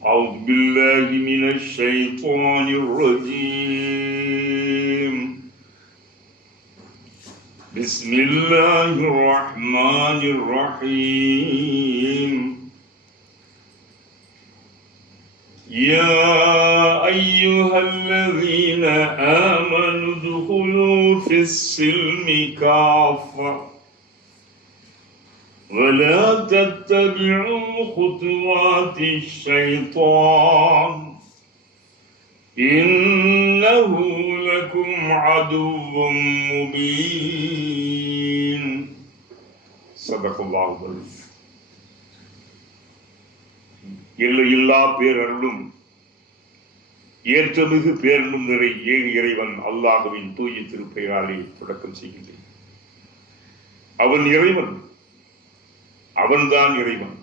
أعوذ بالله من الشيطان الرجيم. بسم الله الرحمن الرحيم. يا أيها الذين آمنوا ادخلوا في السلم كافة ولا تتبعوا خطوات الشيطان إنه لكم عدو مبين. صدق الله العظيم. எல்லையில்லா பேரருளும் ஏற்றமிகு பேரலும் நிறை ஏக இறைவன் அல்லாஹ்வின் தூய திருப்பெயராலே தொடக்கம் செய்கின்றேன். அவன் இறைவன், அவன்தான் இறைவன்.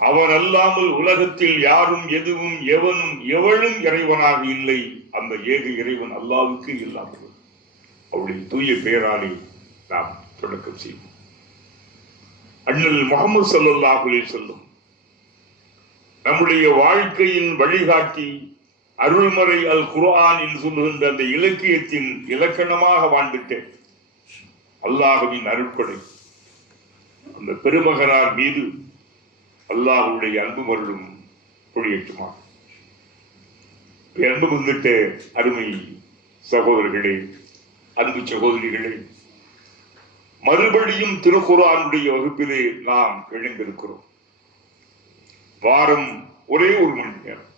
அவன் அல்லாமல் உலகத்தில் யாரும் எதுவும் எவனும் எவளும் இறைவனாக இல்லை. அந்த ஏக இறைவன் அல்லாஹ்வுக்கு இல்லாமல் அவருடைய தூய பெயராலே நாம் தொடக்கம் செய்வோம். அண்ணல் முஹம்மது ஸல்லல்லாஹு அலைஹி வஸல்லம் நம்முடைய வாழ்க்கையின் வழிகாட்டி, அருள்மறை அல் குர்ஆன் என்று சொல்லுகின்ற அந்த இலக்கியத்தின் இலக்கணமாக வாழ்ந்துட்ட அல்லாஹ்வின் அருட்கொடை அந்த பெருமகனார் மீது அல்லாஹ்வுடைய அன்பு மருளும் பொழியட்டுமா. அன்பு வந்துட்ட அருமை சகோதரர்களே, அன்பு சகோதரிகளே, மறுபடியும் திருக்குர்ஆனுடைய வகுப்பிலே நாம் இணைந்திருக்கிறோம். வாரம் ஒரே ஒரு மணி நேரம்.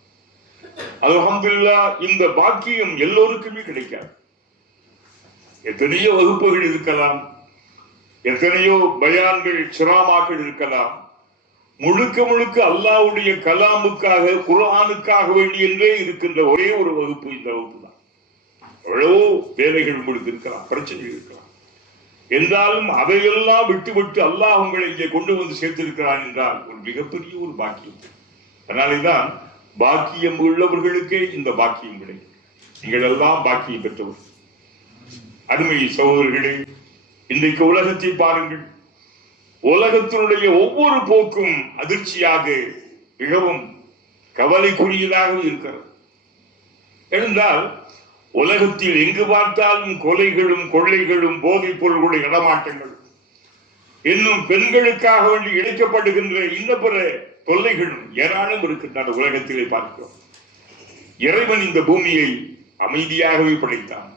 அல்ஹம்துலில்லாஹ், இந்த பாக்கியம் எல்லோருக்குமே கிடைக்காது. எத்தனையோ வகுப்புகள் இருக்கலாம், எத்தனையோ பயான்கள் சிராமாக்கள் இருக்கலாம். முழுக்க முழுக்க அல்லாஹ்வுடைய கலாமுக்காக, குர்ஆனுக்காக வேண்டி என்றே இருக்கின்ற ஒரே ஒரு வகுப்பு இந்த வகுப்பு தான். எவ்வளவோ வேலைகள் உங்களுக்கு இருக்கலாம், பிரச்சனைகள் இருக்கலாம். என்றாலும் அதையெல்லாம் விட்டு அல்லாஹ் உங்களை இங்கே கொண்டு வந்து சேர்த்திருக்கிறான் என்றால் ஒரு மிகப்பெரிய ஒரு பாக்கியம். அதனாலேதான் பாக்கியம் உள்ளவர்களுக்கே இந்த பாக்கியம் கிடைக்கும். நீங்கள் எல்லாம் பாக்கியம் பெற்றவர். அருமை சகோதரர்களே, இன்றைக்கு உலகத்தை பாருங்கள். உலகத்தினுடைய ஒவ்வொரு போக்கும் அதிர்ச்சியாக, மிகவும் கவலைக்குரியதாக இருக்கிறது. என்றால் உலகத்தில் எங்கு பார்த்தாலும் கொலைகளும் கொள்ளைகளும் போதைப் பொருள்களுடைய இடமாட்டங்களும் இன்னும் பெண்களுக்காக வேண்டி இணைக்கப்படுகின்ற இன்ன பிற தொல்லைகளும் ஏராளம் இருக்கின்ற உலகத்திலே பார்க்கிறோம். இறைவன் இந்த பூமியை அமைதியாகவே படைத்தான்.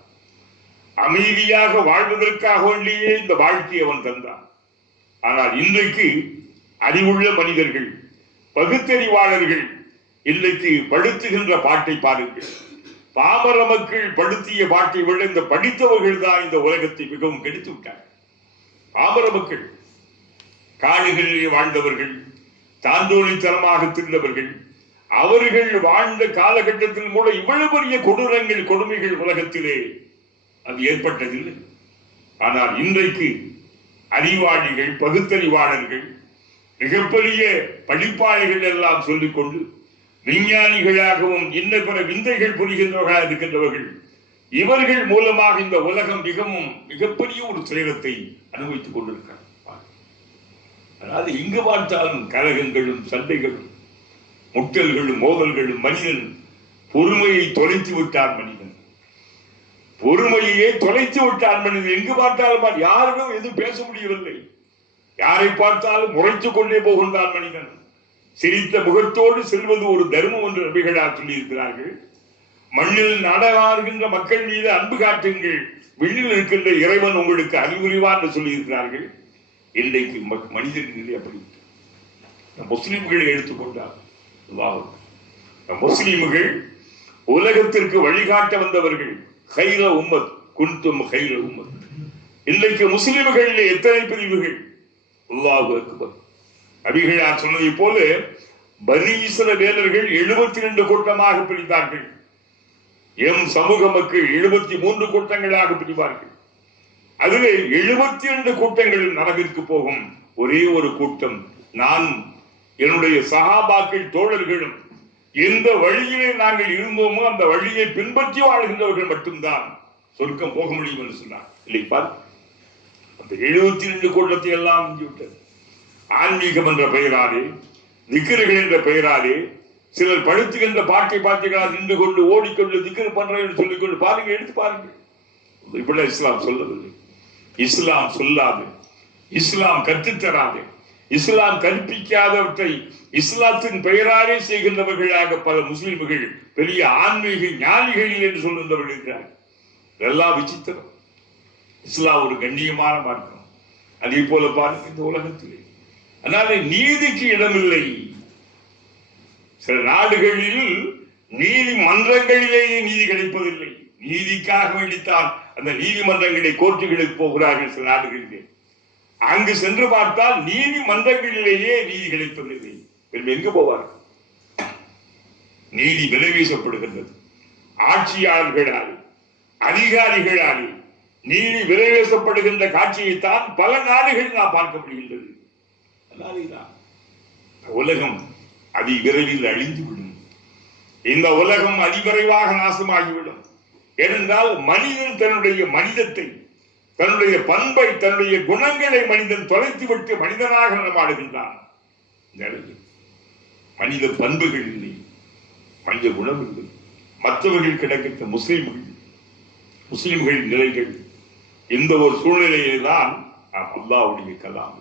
அமைதியாக வாழ்வதற்காக வேண்டியே இந்த வாழ்க்கையை அவன் தந்தான். ஆனால் இன்றைக்கு அறிவுள்ள மனிதர்கள், பகுத்தறிவாளர்கள் இன்றைக்கு படுத்துகின்ற பாட்டை பாருங்கள். பாமர மக்கள் படுத்திய பாட்டை விட இந்த படித்தவர்கள் தான் இந்த உலகத்தை மிகவும் கெடுத்து விட்டார். பாமர மக்கள், காடுகளிலே வாழ்ந்தவர்கள், தாந்தோணித்தனமாக திரிந்தவர்கள், அவர்கள் வாழ்ந்த காலகட்டத்தில் கூட இவ்வளவு பெரிய கொடூரங்கள், கொடுமைகள் உலகத்திலே அது ஏற்பட்டதில்லை. ஆனால் இன்றைக்கு அறிவாளிகள், பகுத்தறிவாளர்கள், மிகப்பெரிய படிப்பாளிகள் எல்லாம் சொல்லிக்கொண்டு விஞ்ஞானிகளாகவும் இன்ன பிற விந்தைகள் புரிகின்றவர்களாக இருக்கின்றவர்கள், இவர்கள் மூலமாக இந்த உலகம் மிகப்பெரிய ஒரு துயரத்தை அனுபவித்துக் கொண்டிருக்கிறார். அதாவது இங்கு பார்த்தாலும் கலகங்களும் சண்டைகளும் முட்டல்களும் மோதல்களும். மனிதன் பொறுமையை தொலைத்து விட்டான். மனிதன் பொறுமையே தொலைத்து விட்டான். மனிதன் எங்கு பார்த்தாலும் யாருக்கும் எதுவும் பேச முடியவில்லை. யாரை பார்த்தாலும் முறைத்துக் கொண்டே போகின்றான் மனிதன். சிரித்த முகத்தோடு செல்வது ஒரு தர்மம் என்று நபிகளார் சொல்லி இருக்கிறார்கள். மண்ணில் நடமாறுகின்ற மக்கள் மீது அன்பு காட்டுங்கள், விண்ணில் இருக்கின்ற இறைவன் உங்களுக்கு அறிவுரிவார் என்று சொல்லி இருக்கிறார்கள். இன்றைக்கு மனிதர்கள் நிலை அப்படி. முஸ்லிம்களை எடுத்துக்கொண்டார். முஸ்லிம்கள் உலகத்திற்கு வழிகாட்ட வந்தவர்கள். கைர உம்மத் குன்தும் கைர உம்மத். இன்றைக்கு முஸ்லிம்களில் எத்தனை பிரிவுகள்! அல்லாஹு அக்பர். நபிகளார் சொன்னதை போல பனி இஸ்ரவேலர்கள் 72 கூட்டமாக பிரித்தார்கள். எம் சமூக மக்கள் 73 கூட்டங்களாக பிரிவார்கள். அதிலே 72 கூட்டங்களில் நரகிற்கு போகும் ஒரே ஒரு கூட்டம் நானும் என்னுடைய சஹாபாக்கள் தோழர்களும் எந்த வழியிலே நாங்கள் இருந்தோமோ அந்த வழியை பின்பற்றி வாழ்கின்றவர்கள் மட்டும்தான் சொர்க்கம் போக முடியும் என்று சொன்னார். இல்லைப்பா, அந்த 72 கூட்டத்தை எல்லாம் விட்டது. ஆன்மீகம் என்ற பெயராலே திக்ருகள் என்ற பெயராலே சிலர் படுத்துகின்ற பாட்டை பார்த்தீர்களா, நின்று கொண்டு ஓடிக்கொண்டு திக்ரு பண்றேன் சொல்லிக் கொண்டு பாருங்க, எடுத்து பாருங்க. இப்படிலாம் இஸ்லாம் சொல்லவில்லை. இஸ்லாம் சொல்லாது, இஸ்லாம் கற்றுத்தராது, இஸ்லாம் கற்பிக்காதவற்றை இஸ்லாத்தின் பெயராலே செய்கின்றவர்களாக பல முஸ்லிம்கள் பெரிய ஆன்மீக ஞானிகள் என்று சொல்கின்றவர்கள் இருக்கிறார்கள். இதெல்லாம் விசித்திரம். இஸ்லாம் ஒரு கண்ணியமான மார்க்கம். அதே போல பாருங்க இந்த உலகத்திலே. அதனால நீதிக்கு இடமில்லை. சில நாடுகளில் நீதிமன்றங்களிலேயே நீதி கிடைப்பதில்லை. நீதிக்காக வேண்டித்தான் அந்த நீதிமன்றங்களை கோர்ட்டுகளுக்கு போகிறார்கள் சில நாடுகளிலே. அங்கு சென்று பார்த்தால் நீதிமன்றங்களிலேயே நீதி கிடைப்பதில்லை. எங்கு போவார்கள்? நீதி விரைவேசப்படுகின்றது. ஆட்சியாளர்களால், அதிகாரிகளால் நீதி விரைவேசப்படுகின்ற காட்சியைத்தான் பல நாடுகளில் நாம் பார்க்க முடிகின்றது. உலகம் அதி விரைவில் அழிந்துவிடும். இந்த உலகம் அதிவிரைவாக நாசமாகிவிடும். ஏனென்றால் மனிதன் தன்னுடைய மனிதத்தை, தன்னுடைய பண்பை, தன்னுடைய குணங்களை மனிதன் தொலைத்துவிட்டு மனிதனாக நடமாடுகின்றான். மனித பண்புகள் இல்லை, மனித குணம் இல்லை. மற்றவர்கள் கிடைக்கின்ற முஸ்லிம்கள் நிலைகள் இந்த ஒரு சூழ்நிலையிலே தான் அல்லாஹ்வுடைய கலாம்.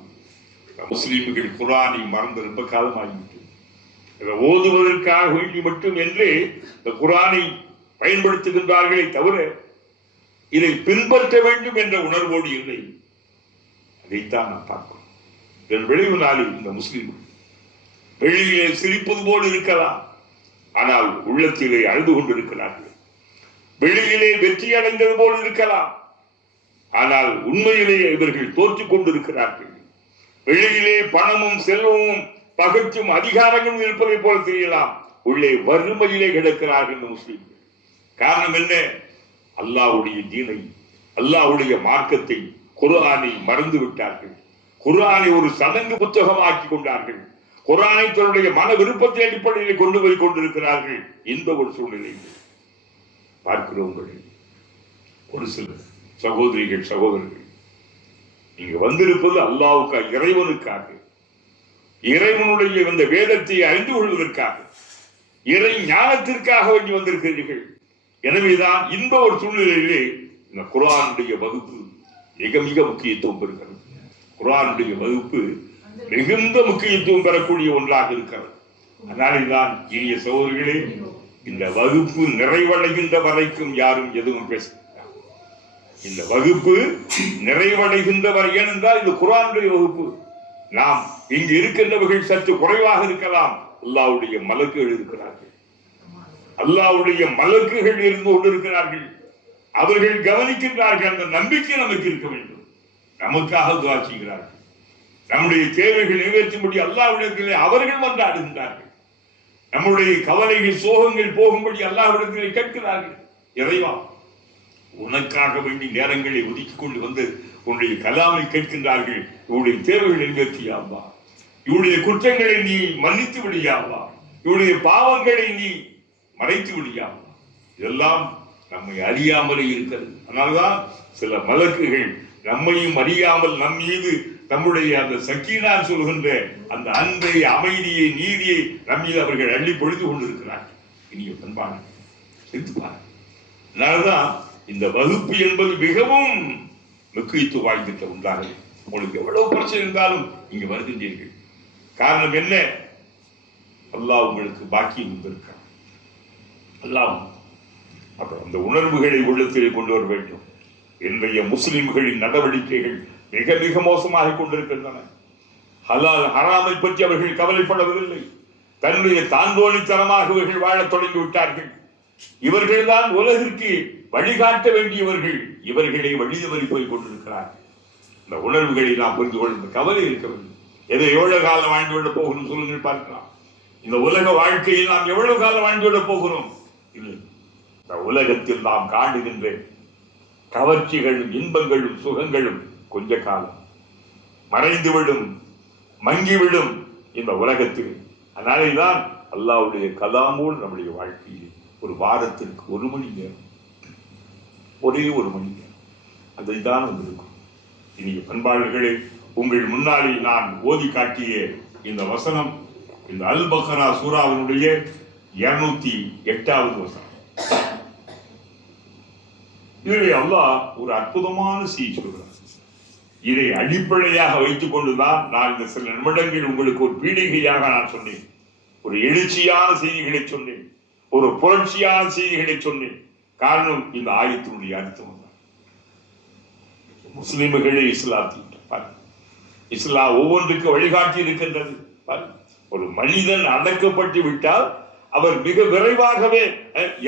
முஸ்லிம்கள் குர்ஆனை மறந்து ரொம்ப காலமாகிவிட்டது. ஓதுவதற்காக வேண்டி மட்டும் என்று இந்த குர்ஆனை பயன்படுத்துகின்றார்களே தவிர இதை பின்பற்ற வேண்டும் என்ற உணர்வோடு இல்லை. அதைத்தான் நான் பார்க்கிறோம். இதன் விளைவு நாளில் இந்த முஸ்லிம்கள் வெளியிலே சிரிப்பது போல் இருக்கலாம், ஆனால் உள்ளத்திலே அழுது கொண்டிருக்கிறார்கள். வெளியிலே வெற்றி அடைந்தது போல் இருக்கலாம், ஆனால் உண்மையிலேயே இவர்கள் தோற்றுக் கொண்டிருக்கிறார்கள். வெளியிலே பணமும் செல்வமும் பகச்சும் அதிகாரங்களும் இருப்பதை போல தெரியலாம், உள்ளே வறுமையிலே கிடக்கிறார்கள் இந்த முஸ்லிம்கள். காரணம் என்ன? அல்லாஹ்வுடைய தீனை, அல்லாஹ்வுடைய மார்க்கத்தை, குர்ஆனை மறந்து விட்டார்கள். குர்ஆனை ஒரு சடங்கு புத்தகமாக்கி கொண்டார்கள். குர்ஆனை தன்னுடைய மன விருப்பத்தை அடிப்படையில் கொண்டு போய் கொண்டிருக்கிறார்கள். இந்த ஒரு சூழ்நிலையில் பார்க்கிறோம். ஒரு சில சகோதரிகள், சகோதரர்கள், நீங்க வந்திருப்பது அல்லாஹ்வுக்காக, இறைவனுக்காக, இறைவனுடைய இந்த வேதத்தை அறிந்து கொள்வதற்காக, இறை ஞானத்திற்காக வேண்டி வந்திருக்கிறீர்கள். எனவேதான் இந்த ஒரு சூழ்நிலையிலே இந்த குர்ஆனுடைய வகுப்பு மிக மிக முக்கியத்துவம் பெறுகிறது. குர்ஆனுடைய வகுப்பு மிகுந்த முக்கியத்துவம் பெறக்கூடிய ஒன்றாக இருக்கிறது. அதனால்தான் இனிய சகோதரர்களே, இந்த வகுப்பு நிறைவடைகின்ற வரைக்கும் யாரும் எதுவும் பேச, இந்த வகுப்பு நிறைவடைகின்ற வரை, ஏனென்றால் இந்த குர்ஆனுடைய வகுப்பு, நாம் இங்கு இருக்கின்றவர்கள் சற்று குறைவாக இருக்கலாம், அல்லாஹ்வுடைய மலக்குகள் இருக்கிறார்கள், அல்லாஹ்வுடைய மலக்குகள் இருந்து கொண்டிருக்கிறார்கள், அவர்கள் கவனிக்கின்றார்கள். அந்த நம்பிக்கை நமக்கு இருக்க வேண்டும். நமக்காக துஆ செய்கிறார்கள். நம்முடைய தேவைகள் நிறைவேற்றும்படி அல்லாஹ்விடத்திலே அவர்கள் மன்றாடுகின்றார்கள். நம்முடைய கவலைகள், சோகங்கள் போகும்படி அல்லாஹ்விடத்திலே கேட்கிறார்கள். இறைவா, உனக்காக வேண்டி நேரங்களை ஒதுக்கிக் கொண்டு வந்து உன்னுடைய கலாமை கேட்கின்றார்கள். இவருடைய தேவைகள் நிறைவேற்றியாவா, இவருடைய குற்றங்களை நீ மன்னித்து விடியாவா, இவருடைய பாவங்களை நீ மறைத்து விடியாவா. இதெல்லாம் நம்மை அறியாமலே இருக்கிறது. அதனால்தான் சில மலக்குகள் நம்மையும் அறியாமல் நம் மீது நம்முடைய அந்த சக்கீனான் சொல்கின்ற அந்த அன்பை, அமைதியை, நீதியை நம் மீது அவர்கள் அள்ளி பொழுது கொண்டிருக்கிறார்கள். இனிய பண்பான அதனால்தான் இந்த வகுப்பு என்பது மிகவும் முக்கியத்துவம் வாய்ந்த ஒன்றாக. உங்களுக்கு எவ்வளவு பிரச்சனை இருந்தாலும் இங்க வருகின்றீர்கள். காரணம் என்ன? அல்லாஹ் உங்களுக்கு பாக்கியம் வந்திருக்கிறார். அல்லாஹ் அப்புறம் அந்த உணர்வுகளை உள்ளத்திலே கொண்டு வர வேண்டும். இன்றைய முஸ்லிம்களின் நடவடிக்கைகள் மிக மிக மோசமாக கொண்டிருக்கின்றன. ஹலால் ஹராமை பற்றி அவர்கள் கவலைப்படவில்லை. தன்னுடைய தாந்தோணித்தனமாக இவர்கள் வாழத் தொடங்கி விட்டார்கள். இவர்கள்தான் உலகிற்கு வழிகாட்ட வேண்டியவர்கள், இவர்களை வழிதவறி போய் கொண்டிருக்கிறார்கள். இந்த உணர்வுகளை நாம் புரிந்து கொள்ள கவலை இருக்கவில்லை. எதை எவ்வளவு காலம் வாழ்ந்துவிட போகிறோம் சொல்லுங்கள் பார்க்கலாம். இந்த உலக வாழ்க்கையில் நாம் எவ்வளவு காலம் வாழ்ந்துவிட போகிறோம்? இல்லை, இந்த உலகத்தில் நாம் காணுகின்ற கவர்ச்சிகளும் இன்பங்களும் சுகங்களும் கொஞ்ச காலம் மறைந்துவிடும், மங்கிவிடும் இந்த உலகத்தில். அதனாலேதான் அல்லாஹ்வுடைய கலாமோடு நம்முடைய வாழ்க்கையில் ஒரு வாரத்திற்கு 1 மணி நேரம், ஒரே 1 மணி நேரம் அதை தான் வந்திருக்கும். இனிய பண்பாளர்களே, உங்கள் முன்னாலே நான் ஓதி காட்டிய இந்த வசனம் இந்த அல் பக்ரா சூராவினுடைய 208வது வசனம். இதிலே அல்லாஹ் ஒரு அற்புதமான செய்தி சொல்கிறார். இதை அடிப்படையாக வைத்துக் கொண்டுதான் நான் இந்த சில நிமிடங்கள் உங்களுக்கு ஒரு பீடிகையாக நான் சொன்னேன். ஒரு எழுச்சியான செய்திகளை சொன்னேன், ஒரு புரட்சியான செய்திகளை சொன்னேன். காரணம், இந்த ஆயத்தினுடைய அர்த்தம் முஸ்லிம்களே இஸ்லாத்தில் இஸ்லாம் ஒவ்வொன்றுக்கு வழிகாட்டி இருக்கின்றது. ஒரு மனிதன் அடக்கப்பட்டு விட்டால் அவர் மிக விரைவாகவே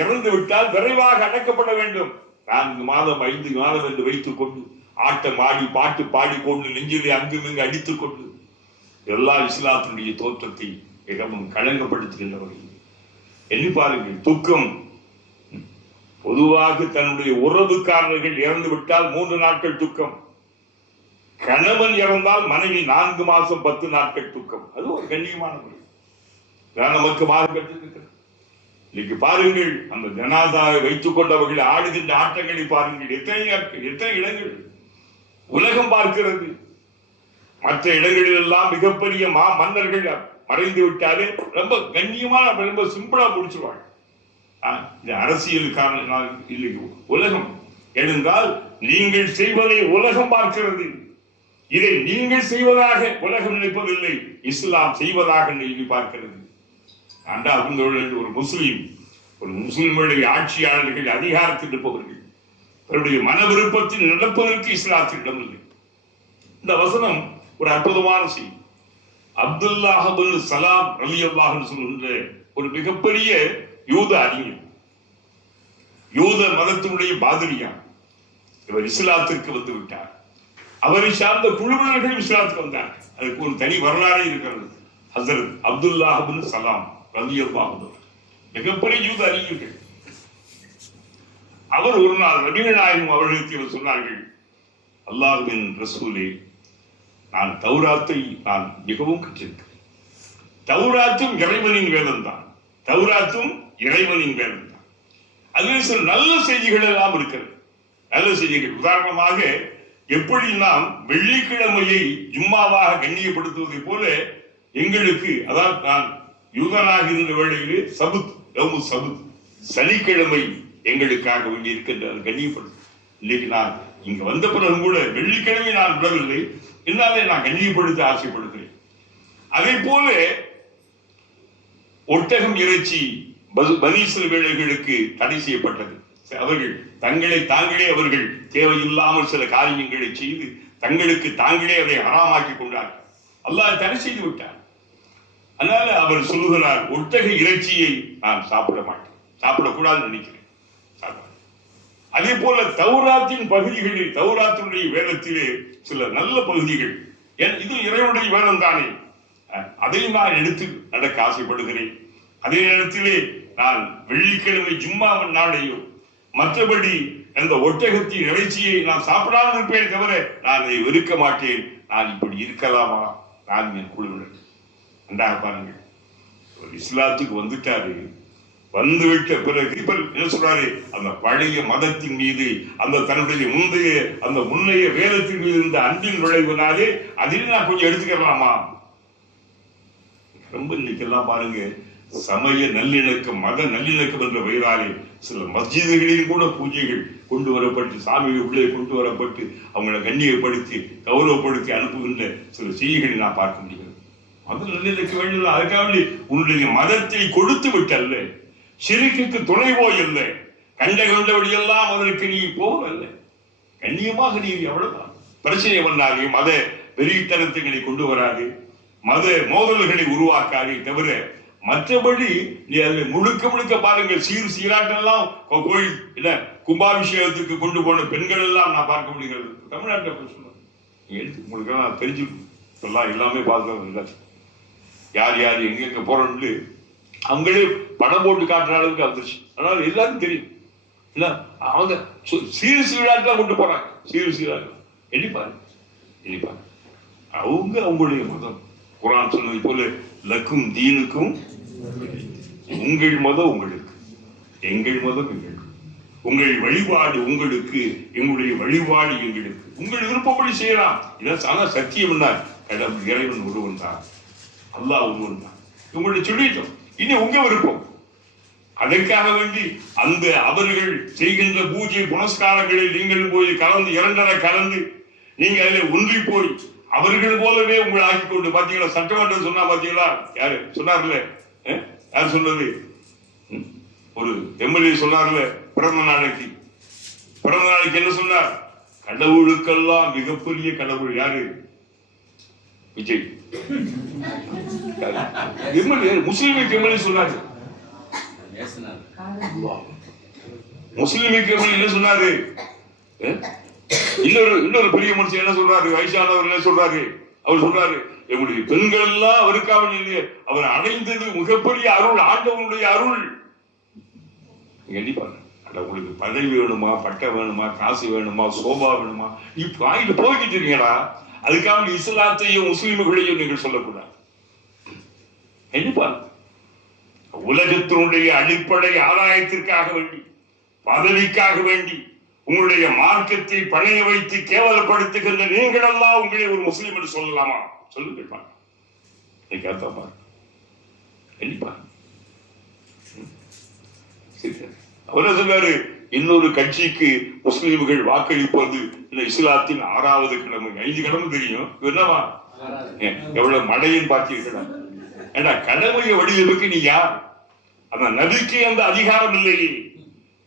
இறந்து விட்டால் விரைவாக அடக்கப்பட வேண்டும். 4 மாதம் 5 மாதம் என்று வைத்துக் கொண்டு ஆட்டம் ஆடி பாட்டு பாடிக்கொண்டு நெஞ்சிலே அங்குமிங்கு அடித்துக் கொண்டு எல்லா இஸ்லாத்தினுடைய தோற்றத்தை மிகவும் களங்கப்படுத்துகின்ற வகையில் எண்ணி பாருங்கள். துக்கம் பொதுவாக தன்னுடைய உறவுக்காரர்கள் இறந்து விட்டால் 3 நாட்கள் துக்கம். கணவன் இறந்தால் மனைவி 4 மாசம் 10 நாட்கள் துக்கம். அது ஒரு கண்ணியமான முறை. நமக்கு மாறுபட்டிருக்கிறது. இன்னைக்கு பாருங்கள், அந்த ஜனாதாவை வைத்துக் கொண்டவர்கள் ஆடுகின்ற ஆட்டங்களை பாருங்கள். எத்தனை இடங்கள் உலகம் பார்க்கிறது. மற்ற இடங்களில் எல்லாம் மிகப்பெரிய மன்னர்கள் மறைந்து விட்டாலே ரொம்ப கண்ணியமான ரொம்ப சிம்பிளா முடிச்சிருவாங்க. இது அரசியல் காரணம் இல்லை. உலகம் எழுந்தால் நீங்கள் செய்வதை உலகம் பார்க்கிறது. இதை நீங்கள் செய்வதாக உலகம் நினைப்பதில்லை, இஸ்லாம் செய்வதாக எண்ணி பார்க்கிறது. ஒரு முஸ்லிம்களுடைய ஆட்சியாளர்கள் அதிகாரத்தில் இருப்பவர்கள் அவருடைய மன விருப்பத்தில் நடப்பதற்கு இஸ்லாத்தில் இடமில்லை. இந்த வசனம் ஒரு அற்புதமான செய்தி. அப்துல்லாஹ் பின் சலாம் ரலியல்லாஹு சொல்கின்ற ஒரு மிகப்பெரிய யூத அறிஞர், யூத மதத்தினுடைய பாதிரியா, இவர் இஸ்லாத்திற்கு வந்து விட்டார். அவரை சார்ந்த குழுவினர்கள் இஸ்லாத்துக்கு வந்தார். அதுக்கு ஒரு தனி வரலாறு இருக்கிறது. ஹசரத் அப்துல்லாஹ் பின் சலாம் ரலியல்லாஹு மிகப்பெரிய யூத அறிஞர்கள். அவர் ஒரு நாள் நபிகள் நாயகம் அவர்களுக்கு சொன்னார்கள், அல்லாஹ்வின் ரசூலே, நான் தௌராத்தை நான் மிகவும் கற்றிருக்கிறேன். தௌராத்தும் இறைவனின் வேதம் தான். தௌராத்தும் இறைவனின் வேதம் தான். அதில் சில நல்ல செய்திகள் எல்லாம் இருக்கிறது. நல்ல செய்திகள், உதாரணமாக எப்படி நாம் வெள்ளிக்கிழமையை ஜும்மாவாக கண்ணியப்படுத்துவதை போல எங்களுக்கு, அதாவது நான் யூதனாக இருந்த வேளையிலே சபுத் சனிக்கிழமை எங்களுக்காக வேண்டி இருக்கின்ற கண்ணியப்படுத்தும். இன்னைக்கு நான் இங்க வந்த பிறகு கூட வெள்ளிக்கிழமை நான் விடவில்லை, என்னாலே நான் கண்ணியப்படுத்த ஆசைப்படுகிறேன். அதே போல ஒட்டகம் இறைச்சி பனி இஸ்ரவேலர்களுக்கு தடை செய்யப்பட்டது. அவர்கள் தங்களை தாங்களே அவர்கள் தேவையில்லாமல் சில காரியங்களை செய்து தங்களுக்கு தாங்களே அதை ஹராமாக்கி கொண்டார்கள். அல்லாஹ் தடை செய்து விட்டார். அதனால அவர் சொல்லுகிறார், ஒட்டக இறைச்சியை நான் சாப்பிட மாட்டேன், சாப்பிடக்கூடாதுன்னு நினைக்கிறேன். அதே போல தௌராத்தின் பகுதிகளில், தௌராத்தினுடைய வேதத்திலே சில நல்ல பகுதிகள், இது இறைவனுடைய வேதம் தானே, அதையும் நான் எடுத்து நடக்க ஆசைப்படுகிறேன். அதே நேரத்திலே நான் வெள்ளிக்கிழமை ஜும்மாவின் நாளையோ மற்றபடி அந்த ஒட்டகத்தின் இறைச்சியை நான் சாப்பிடாமல் இருப்பேன் தவிர நான் அதை வெறுக்க மாட்டேன். நான் இப்படி இருக்கலாமா? நான் என் குழுவினர் நன்றாக பாருங்கள். இஸ்லாத்துக்கு வந்துட்டாரு, வந்துவிட்ட பிறகு என்ன சொல்றாரு, அந்த பழைய மதத்தின் மீது, அந்த தன்னுடைய முன்னைய வேதத்தின் மீது இருந்த அன்பின் விளைவுனாலே அதில் நான் கொஞ்சம் எடுத்துக்கலாமா? ரொம்ப இன்னைக்கெல்லாம் பாருங்க, சமய நல்லிணக்கம், மத நல்லிணக்கம் என்ற பெயராலே சில மஸ்ஜிதுகளில் கூட பூஜைகள் கொண்டு வரப்பட்டு, சாமிகள் உள்ளே கொண்டு வரப்பட்டு அவங்களை கண்ணியப்படுத்தி கௌரவப்படுத்தி அனுப்புகின்ற சில செய்திகளை நான் பார்க்க முடிகிறது. மத நல்லிணக்கம் வேண்டும், அதுக்காக உன்னுடைய மதத்தை கொடுத்து விட்டல்ல, சிறுக்குக்கு துணை போயல்ல, கண்டபடியெல்லாம் அதற்கு நீ போகல, கண்ணியமாக நீ எவ்வளவுதான் பிரச்சனை பண்ணாதே, மத வெறித்தனத்தை கொண்டு வராது, மத மோதல்களை உருவாக்காதே தவிர மற்றபடி நீ அதில் முழுக்க பாருங்கள். சீராட்டெல்லாம் கோயில் இல்ல கும்பாபிஷேகத்துக்கு கொண்டு போன பெண்கள் எல்லாம் நான் பார்க்க முடிகிறது. தமிழ்நாட்டில் உங்களுக்கு எல்லாம் தெரிஞ்சு எல்லாம் எல்லாமே பார்க்க யார் எங்க போறோம்னு அவங்களே படம் போட்டு காட்டுற அளவுக்கு வந்துருச்சு. அதனால எல்லாரும் தெரியும் இல்ல, அவங்க சீராட்டெல்லாம் கொண்டு போறாங்க. சீராட்டம் எண்ணிப்பாரு அவங்களுடைய மதம். குர்ஆன் சொன்னது போல லக்கும் தீனுக்கும், உங்கள் மதம் உங்களுக்கு, எங்கள் மதம் எங்களுக்கு, உங்கள் வழிபாடு உங்களுக்கு, எங்களுடைய வழிபாடு எங்களுக்கு, உங்கள் விருப்பப்படி செய்யலாம். இதான் சத்தியம் என்ன? கடவுள் இறைவன் ஒருவன் தான், அல்லாஹ் ஒருவன் தான். உங்கள்ட்ட சொல்லிட்டோம். இனி உங்க விருப்பம். அதற்காக வேண்டி அந்த அவர்கள் செய்கின்ற பூஜை புனஸ்காரங்களில் நீங்கள் போய் கலந்து இரண்டரை கலந்து நீங்க அதில் ஒன்றி போய் அவர்கள் போலவே உங்களை ஆக்கி கொண்டு பாத்தீங்களா? சட்டமன்றம் சொன்னா பாத்தீங்களா? யாரு சொன்னார்ல? யார் சொன்னது? ஒரு எம்எல்ஏ சொன்னார்ல, பிறந்த நாளைக்கு என்ன சொன்னார்? கடவுளுக்கெல்லாம் மிகப்பெரிய கடவுள் யாரு? விஜய். எம்எல்ஏ முஸ்லிமுக்கு எம்எல்ஏ சொன்னாரு. முஸ்லிமுக்கு எம்எல்ஏ என்ன சொன்னாரு? இன்னொரு பெரிய மனுஷன் என்ன சொல்றாரு? வயசானவர் என்ன சொல்றாரு? அவர் சொல்றாரு, எங்களுடைய பெண்கள் எல்லாம் அவருக்காக இல்லையே, அவர் அடைந்தது மிகப்பெரிய அருள், ஆண்டவனுடைய அருள். கண்டிப்பாங்க. உங்களுக்கு பதவி வேணுமா, பட்டம் வேணுமா, காசு வேணுமா, சோபா வேணுமா, இப்ப வாங்கிட்டு போய்கிட்டு இருக்கீங்களா? அதுக்காக இஸ்லாத்தையும் முஸ்லிம்களையும் நீங்கள் சொல்லக்கூடாது. கண்டிப்பா உலகத்தினுடைய அடிப்படை ஆதாயத்திற்காக வேண்டி, பதவிக்காக வேண்டி உங்களுடைய மார்க்கத்தை பணைய வைத்து கேவலப்படுத்துகின்ற நீங்கள் எல்லாம் உங்களை ஒரு முஸ்லீம் என்று சொல்லலாமா? சொல்லுங்க. கண்டிப்பா அவர் சொல்றாரு, இன்னொரு கட்சிக்கு முஸ்லீம்கள் வாக்களிப்பது இஸ்லாத்தின் 6வது கடமை. 5 கடமை தெரியும், என்னவா எவ்வளவு மழைன்னு பார்த்தீர்களா? ஏன்னா கடமையை வடிவமைக்க நீ யார்? அந்த நபிக்கு அந்த அதிகாரம் இல்லையே,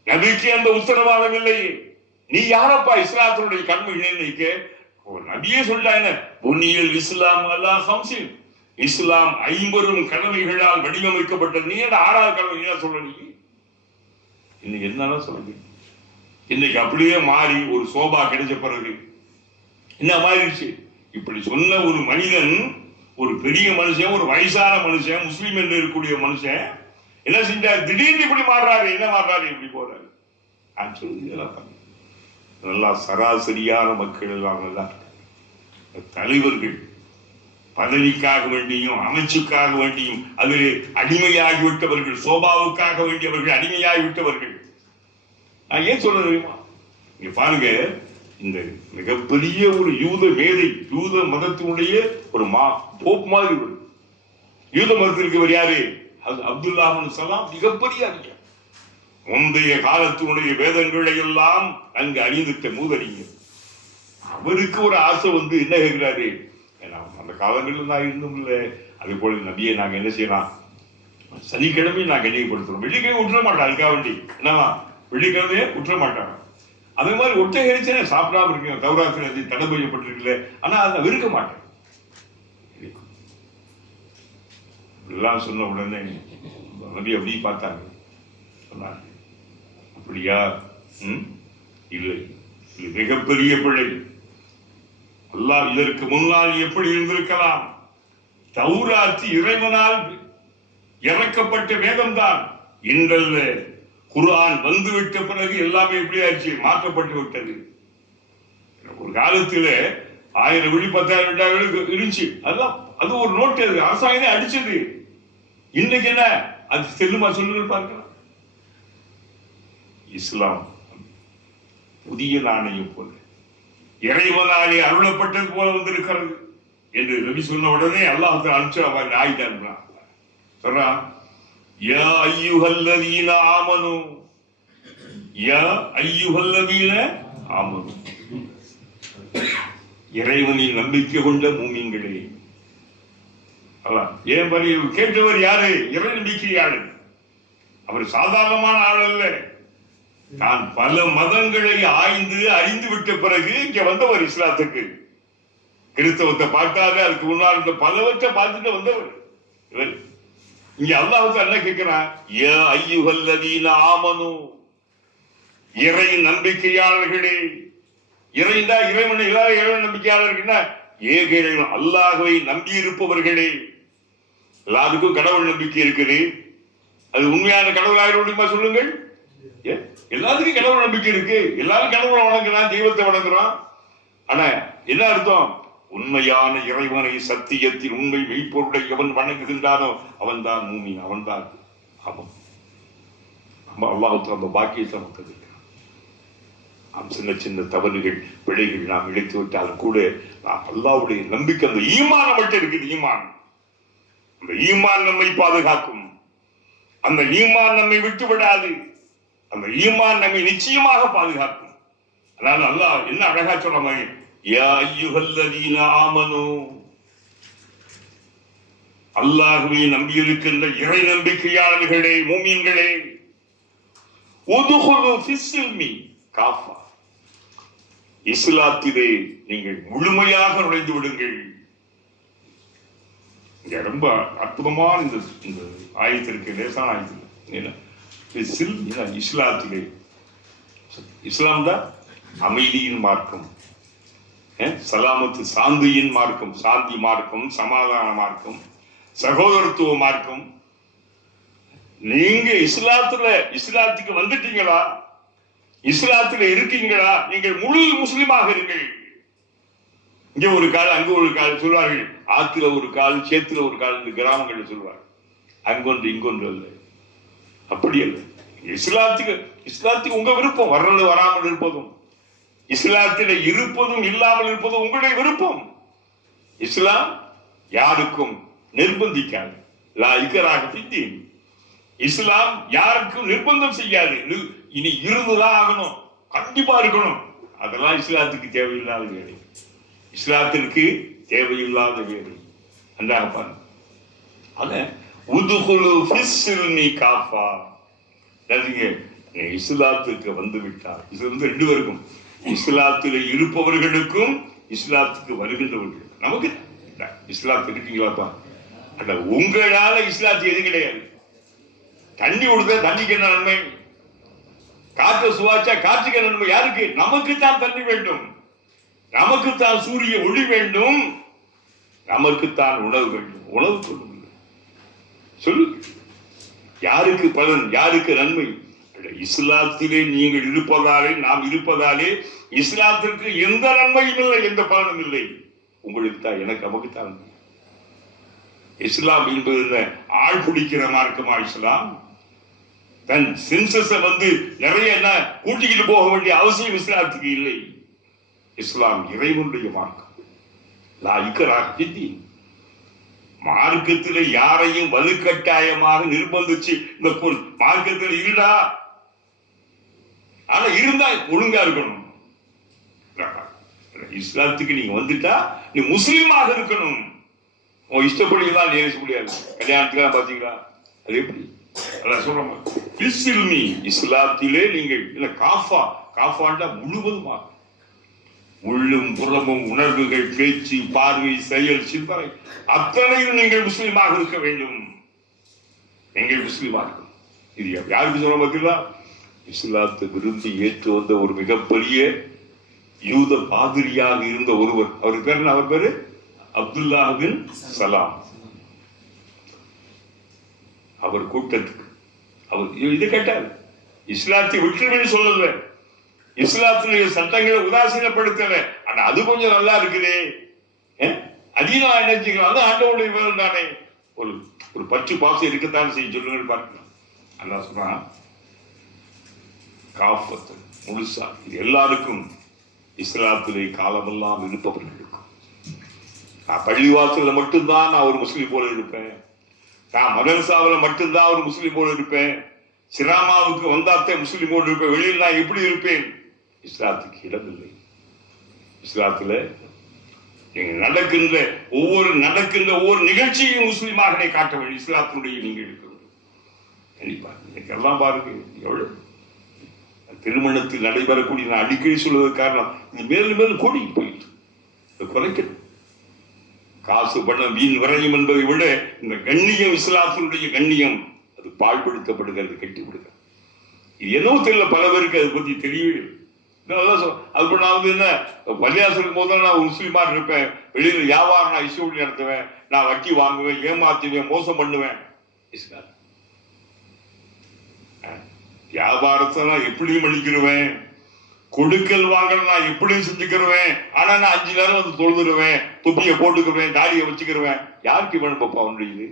நபிக்கு அந்த உத்தரவாதம் இல்லையே. நீ யாரப்பா இஸ்லாத்தினுடைய கடமை நிர்ணயிக்க? நபியே சொல்றாங்க, புனியல் இஸ்லாம் அல்லாஹ் ஹம்ஸின், இஸ்லாம் 50 கடமைகளால் வடிவமைக்கப்பட்டது. நீ என்ன 6வது கடமை என்ன சொல்ற? நீ இன்னைக்கு என்னன்னா சொல்லுங்க. இன்னைக்கு அப்படியே மாறி ஒரு சோபா கிடைச்ச பிறகு என்ன மாறிடுச்சு? இப்படி சொன்ன ஒரு மனிதன், ஒரு பெரிய மனுஷன், ஒரு வயசான மனுஷன், முஸ்லீம் என்று இருக்கக்கூடிய மனுஷன் என்ன செஞ்சார்? திடீர்னு இப்படி மாறுறாரு. என்ன மாறுறாரு? இப்படி போறாரு. நான் சொல்லுங்க, நல்லா சராசரியான மக்கள் எல்லாம் நல்லா தலைவர்கள் பதவிக்காக வேண்டியும் அமைச்சுக்காக வேண்டியும் அது அடிமையாகிவிட்டவர்கள், சோபாவுக்காக வேண்டியவர்கள் அடிமையாகிவிட்டவர்கள். நான் ஏன் சொல்ல தெரியுமா? இங்க பாருங்க, இந்த மிகப்பெரிய ஒரு யூத மேதை, யூத மதத்தினுடைய ஒரு போப் மாதிரி ஒரு யூத மதத்திற்கு யாரு? அப்துல்லாஹ் சலாம். மிகப்பெரிய அறிஞர், முந்தைய காலத்தினுடைய வேதங்களை எல்லாம் அங்கு அறிந்துட்ட மூதறிஞர். அவருக்கு ஒரு ஆசை வந்து என்ன கேட்கிறாரு? அந்த காலங்களில் நான் இருந்தும் இல்லை, அதே போல நபியை நாங்க என்ன செய்யலாம்? சனிக்கிழமையை நாங்க கண்ணியப்படுத்துறோம், வெள்ளிக்கிழமை விட்டுற மாட்டோம். அதுக்காக வேண்டி என்னவா வெள்ளிக்கிழமையே விட்டுற மாட்டாங்க. அதே மாதிரி ஒற்றை கழிச்சே சாப்பிடாம இருக்கீங்க, தௌராத்திரி தடை செய்யப்பட்டிருக்கல, ஆனா அதை வெறுக்க மாட்டேன் எல்லாம் சொன்ன உடனே நபி அப்படி பார்த்தாங்க, சொன்னாங்க, அப்படியா? இல்லை, இது மிகப்பெரிய பிழை. அல்லாஹ் இதற்கு முன்னால் எப்படி இருந்திருக்கலாம்? தௌராத் இறைவனால் இறக்கப்பட்ட வேதம்தான். இன்றல்ல, குர்ஆன் வந்துவிட்ட பிறகு எல்லாமே எப்படி ஆச்சு? மாற்றப்பட்டு விட்டது. ஒரு காலத்துல 1000 வெள்ளி 10,000 2,000 இருந்துச்சு, அதான் அது ஒரு நோட்டு, அது அரசாங்கமே அடிச்சது. இன்னைக்கு என்ன அது செல்லுமா? சொல்லுங்க பார்க்கலாம். இஸ்லாம் புதிய நாணயம் போல இறைவனாலே அருளப்பட்டது போல வந்திருக்கிறது என்று நபி சொன்ன உடனே அல்லாஹ் அனுப்பிச்சு அவன் ஆயிட்டான். சொல்றான், யா அய்யுஹல்லதீன ஆமனு, யா அய்யுஹல்லதீன ஆமனு, இறைவனில் நம்பிக்கை கொண்ட மூமின்களே. ஏன் பரி கேட்டவர் யாரு? இறை நம்பிக்கையாளர். அவர் சாதாரணமான ஆள் அல்ல. நான் பல மதங்களை ஆய்ந்து அறிந்து விட்ட பிறகு இங்க வந்தவர் இஸ்லாத்துக்கு. கிறிஸ்தவத்தை பார்த்தாரு, அதுக்கு முன்னால் பலவற்றை பார்த்துட்டு வந்தவர் இவர். இங்க அல்லாஹ் என்ன கேட்கிறான்? யா அய்யுஹல்லதீன ஆமனு, இறை நம்பிக்கையாளர்களே. இறைந்தா இறைவன், இறைவன் நம்பிக்கையாளர்கள் ஏக இறைவன் அல்லாஹ்வை நம்பி இருப்பவர்களே. எல்லாருக்கும் கடவுள் நம்பிக்கை இருக்குது. அது உண்மையான கடவுள் ஆயிர முடியுமா? சொல்லுங்கள். எல்லாத்துக்கும் கடவுள் நம்பிக்கை இருக்கு, எல்லாரும் கடவுளை வணங்குறான், தெய்வத்தை வணங்குறான். ஆனா என்ன அர்த்தம்? உண்மையான இறைவனை, சத்தியத்தின் உண்மை மெய்ப்பொருளை எவன் வணங்குகின்றானோ அவன் தான் மூமின், அவன் தான் அவன். அல்லாஹ் அந்த பாக்கியத்தை நமக்கு நாம் சின்ன சின்ன தவறுகள், பிழைகள் நாம் இழைத்து விட்டாலும் கூட நாம் அல்லாஹ்வுடைய நம்பிக்கை, அந்த ஈமான் மட்டும் இருக்குது. ஈமான் அந்த ஈமான் நம்மை பாதுகாக்கும். அந்த ஈமான் நம்மை விட்டு விடாது. அந்த ஈமான் நம்மை நிச்சயமாக பாதுகாக்கும். அதனால அல்லாஹ் என்ன அழகா சொல்றாங்க, யா அய்யுஹல்லதீன ஆமனூ, அல்லாஹ்வை நம்பியிருக்கின்ற இறை நம்பிக்கையாளர்களே, மூமின்களே, உதுகுலு ஃபிஸ்ஸில்மி காஃபா, இஸ்லாத்திலே நீங்கள் முழுமையாக நுழைந்து விடுங்கள். ரொம்ப அற்புதமான இந்த ஆயத்திற்கு, லேசான ஆயத்தில் இஸ்லாத்திலே, இஸ்லாம் தான் அமைதியின் மார்க்கம், சலாமத்து சாந்தியின் மார்க்கம், சாந்தி மார்க்கம், சமாதான மார்க்கம், சகோதரத்துவ மார்க்கம். நீங்க இஸ்லாத்துக்கு வந்துட்டீங்களா, இஸ்லாத்துல இருக்கீங்களா, நீங்கள் முழு முஸ்லிமாக இருங்கள். இங்க ஒரு கால் அங்க ஒரு கால் சொல்வார்கள், ஆத்துல ஒரு கால் சேத்துல ஒரு கால், இந்த கிராமங்கள் சொல்வார்கள். அங்கொன்று இங்கொன்று அல்ல, அப்படி அல்ல. இஸ்லாத்துக்கு உங்க விருப்பம், வர்றது வராமல் இருப்பதும், இஸ்லாத்தில இருப்பதும் இல்லாமல் இருப்பதும் உங்களுடைய விருப்பம். இஸ்லாம் யாருக்கும் நிர்பந்திக்காது. லா இக்ராஹ ஃபித்தீன். இஸ்லாம் யாருக்கும் நிர்பந்தம் செய்யாது. இனி இருந்துதான் ஆகணும், கண்டிப்பா இருக்கணும், அதெல்லாம் இஸ்லாத்துக்கு தேவையில்லாத வேலை. இஸ்லாத்திற்கு தேவையில்லாத வேலை. அந்தாங்க இஸ்லாத்துக்கு வந்து விட்டார். இது ரெண்டு பேருக்கும், இஸ்லாத்தில் இருப்பவர்களுக்கும் இஸ்லாத்துக்கு வருகின்றவர்கள். நமக்கு இஸ்லாத்து இருக்கீங்களாப்பா, அந்த உங்களால இஸ்லாத்து எது கிடையாது. தண்ணி கொடுத்த தண்ணிக்கு என்ன நன்மை, காற்று சுவாச்சா காற்றுக்கு நன்மை யாருக்கு? நமக்குத்தான் தண்ணி வேண்டும், நமக்குத்தான் சூரிய ஒளி வேண்டும், நமக்குத்தான் உணவு வேண்டும். உணவு சொல்லு, யாருக்கு பலன், யாருக்கு நன்மை? இஸ்லாத்திலே நீங்கள் இருப்பதாலே, நாம் இருப்பதாலே இஸ்லாத்திற்கு எந்த நன்மையும் இல்லை, எந்த பலனும் இல்லை. உங்களுக்கு தான், எனக்கு, நமக்குத்தான். இஸ்லாம் என்பது என்ன? ஆள் பிடிக்கிற மார்க்கமா இஸ்லாம்? தன் சென்சஸ நிறைய என்ன கூட்டிக்கிட்டு போக வேண்டிய அவசியம் இஸ்லாத்துக்கு இல்லை. இஸ்லாம் இறைவனுடைய மார்க்கம். லா இக்ராஹ ஃபித்தீன். மார்க்கத்தில் யாரையும் வலுக்கட்டாயமாக நிர்பந்திச்சு இந்த மார்க்கத்தில் இருடா, ஆனா இருந்தா ஒழுங்கா இருக்கணும். இஸ்லாத்துக்கு நீங்க வந்துட்டா நீ முஸ்லீமாக இருக்கணும். உன் இஷ்டப்படி எல்லாம் நேரிச முடியாது. கல்யாணத்துக்கு பாத்தீங்களா, அது எப்படி சொல்றோம், இஸ்லாத்திலே நீங்கள் இல்ல காஃபா, காஃபாண்டா முழுவதுமாக, உள்ளும் புறமும் உணர்வுகள், பேச்சு, பார்வை, செயல், சிந்தனை அத்தனையும் நீங்கள் முஸ்லீமாக இருக்க வேண்டும். நீங்கள் முஸ்லீமாக இருக்கணும். இது யாருக்கு சொல்ல பார்த்தீங்களா? இஸ்லாத்தை விரும்பி ஏற்று வந்த ஒரு மிகப்பெரிய யூத பாதிரியாக இருந்த ஒருவர். அவர் பேர் என்ன? அவர் பேரு அப்துல்லா பின் சலாம். அவர் கூட்டத்துக்கு அவர் இது கேட்டார். இஸ்லாத்தை விட்டுவிட சொல்லல, இஸ்லாத்தினுடைய சட்டங்களை உதாசீனப்படுத்தல. ஆனா அது கொஞ்சம் நல்லா இருக்குதே, அதிகம் நினைச்சுக்கலாம், அது ஆண்டவனுடைய வேலை தானே. ஒரு பற்று பாசம் இருக்கத்தான் செய்ய சொல்லுங்கள் பார்க்கலாம். அல்லாஹ் சொல்றான், காஃபத்து முழுசா இது எல்லாருக்கும் இஸ்லாத்திலே காலமெல்லாம் இருப்பவர்களுக்கும். நான் பள்ளிவாசல மட்டும்தான் நான் ஒரு முஸ்லீம் போல இருப்பேன், நான் மதரசாவில் மட்டும்தான் ஒரு முஸ்லீம் போல இருப்பேன், சிராமாவுக்கு வந்தாத்தே முஸ்லீம் போல இருப்பேன், வெளியில் நான் எப்படி இருப்பேன்? இஸ்லாத்துக்கு இடமில்லை. இஸ்லாத்துல நீங்க நடக்கின்ற ஒவ்வொரு நிகழ்ச்சியும் முஸ்லீமாக காட்ட வேண்டும். இஸ்லாத்தினுடைய நீங்க இருக்கிறது கண்டிப்பா. இன்னைக்கு எல்லாம் பாருங்க, எவ்வளவு திருமணத்தில் நடைபெறக்கூடிய, நான் அடிக்கடி சொல்வதற்கு காரணம், இது மேலும் மேலும் கோடி போயிட்டு குறைக்கணும். காசு பணம் வீண் விரயம் என்பதை விட இந்த கண்ணியம், இஸ்லாத்தினுடைய கண்ணியம் அது பாழ்படுத்தப்படுகிறது, கட்டி விடுகிறது. இது என்னவோ தெரியல, பல பேருக்கு அதை பத்தி தெரியவே இல்லை. அது நான் என்ன பள்ளியாசலுக்கு போது நான் முஸ்லீமா இருப்பேன், வெளியில வியாபாரம் நான் இஷ்யூ நடத்துவேன், நான் வட்டி வாங்குவேன், ஏமாத்துவேன், மோசம் பண்ணுவேன். வியாபாரத்தை நான் எப்படியும் பண்ணிக்கிடுவேன், கொடுக்கல் வாங்கல் நான் எப்படியும் செஞ்சுக்கிடுவேன். ஆனா நான் 5 நேரம் தொழுதுருவேன், துப்பியை போட்டுக்குவேன், தாடியை வச்சுக்கிடுவேன். யாருக்கு வேணும் பாப்பா அவனுடைய?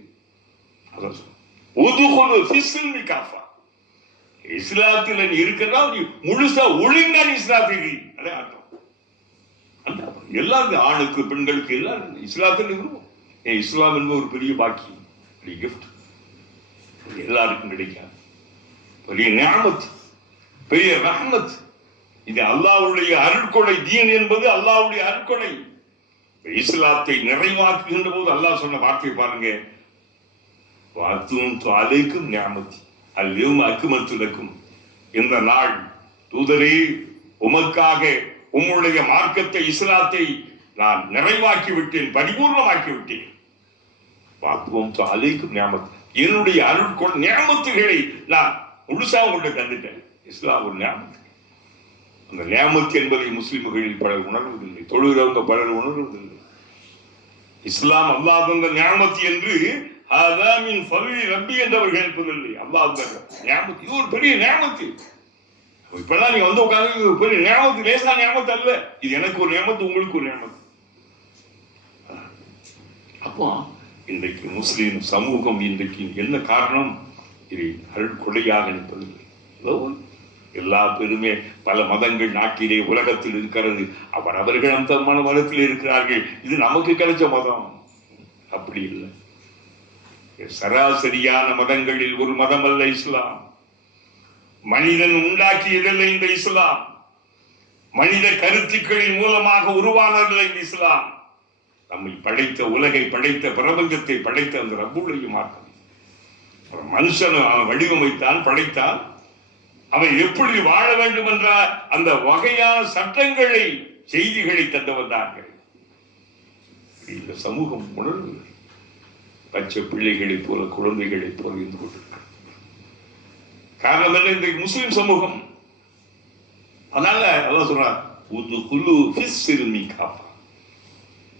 இஸ்லாத்துல நீ இருக்கிறதா, நீ முழுசா ஒழுங்கா நீ இஸ்லாத்துக்கு எல்லாருக்கும், ஆணுக்கு பெண்களுக்கு எல்லாரும் இஸ்லாத்துல இருக்கணும். இஸ்லாம் என்பது ஒரு பெரிய பாக்கியம். கிஃப்ட் எல்லாருக்கும் கிடைக்காது. பெரிய நிஅமத், பெரிய ரஹ்மத். இது அல்லாஹ்வுடைய அருட்கொடை. தீன் என்பது அல்லாஹ்வுடைய அருட்கொடை. இஸ்லாத்தை நிறைவாக்குகின்ற போது அல்லாஹ் சொன்ன வார்த்தை பாருங்க, வாத்தும் அலைக்கும் நிஅமத்தி அல்யௌம அக்மல்து லக்கும். இந்த நாள் தூதரே உமக்காக உம்முடைய மார்க்கத்தை இஸ்லாத்தை நான் நிறைவாக்கி விட்டேன், பரிபூர்ணமாக்கி விட்டேன். வாத்துவம் அலைக்கும் நியாமத், என்னுடைய அருட்கொள் நியாமத்துகளை நான் முழுசா உங்கள்கிட்ட தந்துட்டேன். இஸ்லாம் ஒரு நியாமத்து. அந்த நியாமத்து என்பதை முஸ்லிம்களில் பலர் உணர்வதில்லை, தொழுகிறவங்க பலர் உணர்வதில்லை. இஸ்லாம் அல்லாஹ் தந்த நியாமத்து என்று அதாமின் ஃபலி ரப்பி என்றவர்கள் இருப்பதில்லை. அல்லாஹ் தந்த நியாமத்து இது ஒரு பெரிய நியாமத்து. இப்பெல்லாம் நீங்க வந்து உட்காந்து பெரிய நியாமத்து, லேசா நியாமத்து அல்ல. இது எனக்கு ஒரு நியாமத்து, உங்களுக்கு ஒரு நியாமத்து. அப்போ இன்றைக்கு முஸ்லிம் சமூகம் இன்றைக்கு என்ன காரணம்? இதை அருட்கொடையாக நிற்பதில்லை. எல்லா பேருமே பல மதங்கள் நாட்டிலே உலகத்தில் இருக்கிறது. அவர்கள் அந்த மதத்தில் இருக்கிறார்கள். இது நமக்கு கிடைச்ச மதம் அப்படி இல்லை. சராசரியான மதங்களில் ஒரு மதம் அல்ல இஸ்லாம். மனிதன் உண்டாக்கியதில்லை இந்த இஸ்லாம். மனித கருத்துக்களின் மூலமாக உருவானதில்லை இந்த இஸ்லாம். நம்மை படைத்த, உலகை படைத்த, பிரபஞ்சத்தை படைத்த அந்த ரப்புடைய மார்க்கம். மனுஷன் அவன் வடிவமைத்தான், படைத்தான். அவன் எப்படி வாழ வேண்டும் என்ற அந்த வகையான சட்டங்களை, செய்திகளை தந்து வந்தார்கள். இந்த சமூகம் உணர்வு பச்சை பிள்ளைகளைப் போல, குழந்தைகளைப் போல இருந்து கொண்டிருக்கிறது. காரணம் என்ன? இந்த முஸ்லிம் சமூகம். அதனால அல்லாஹ் சொல்றார்,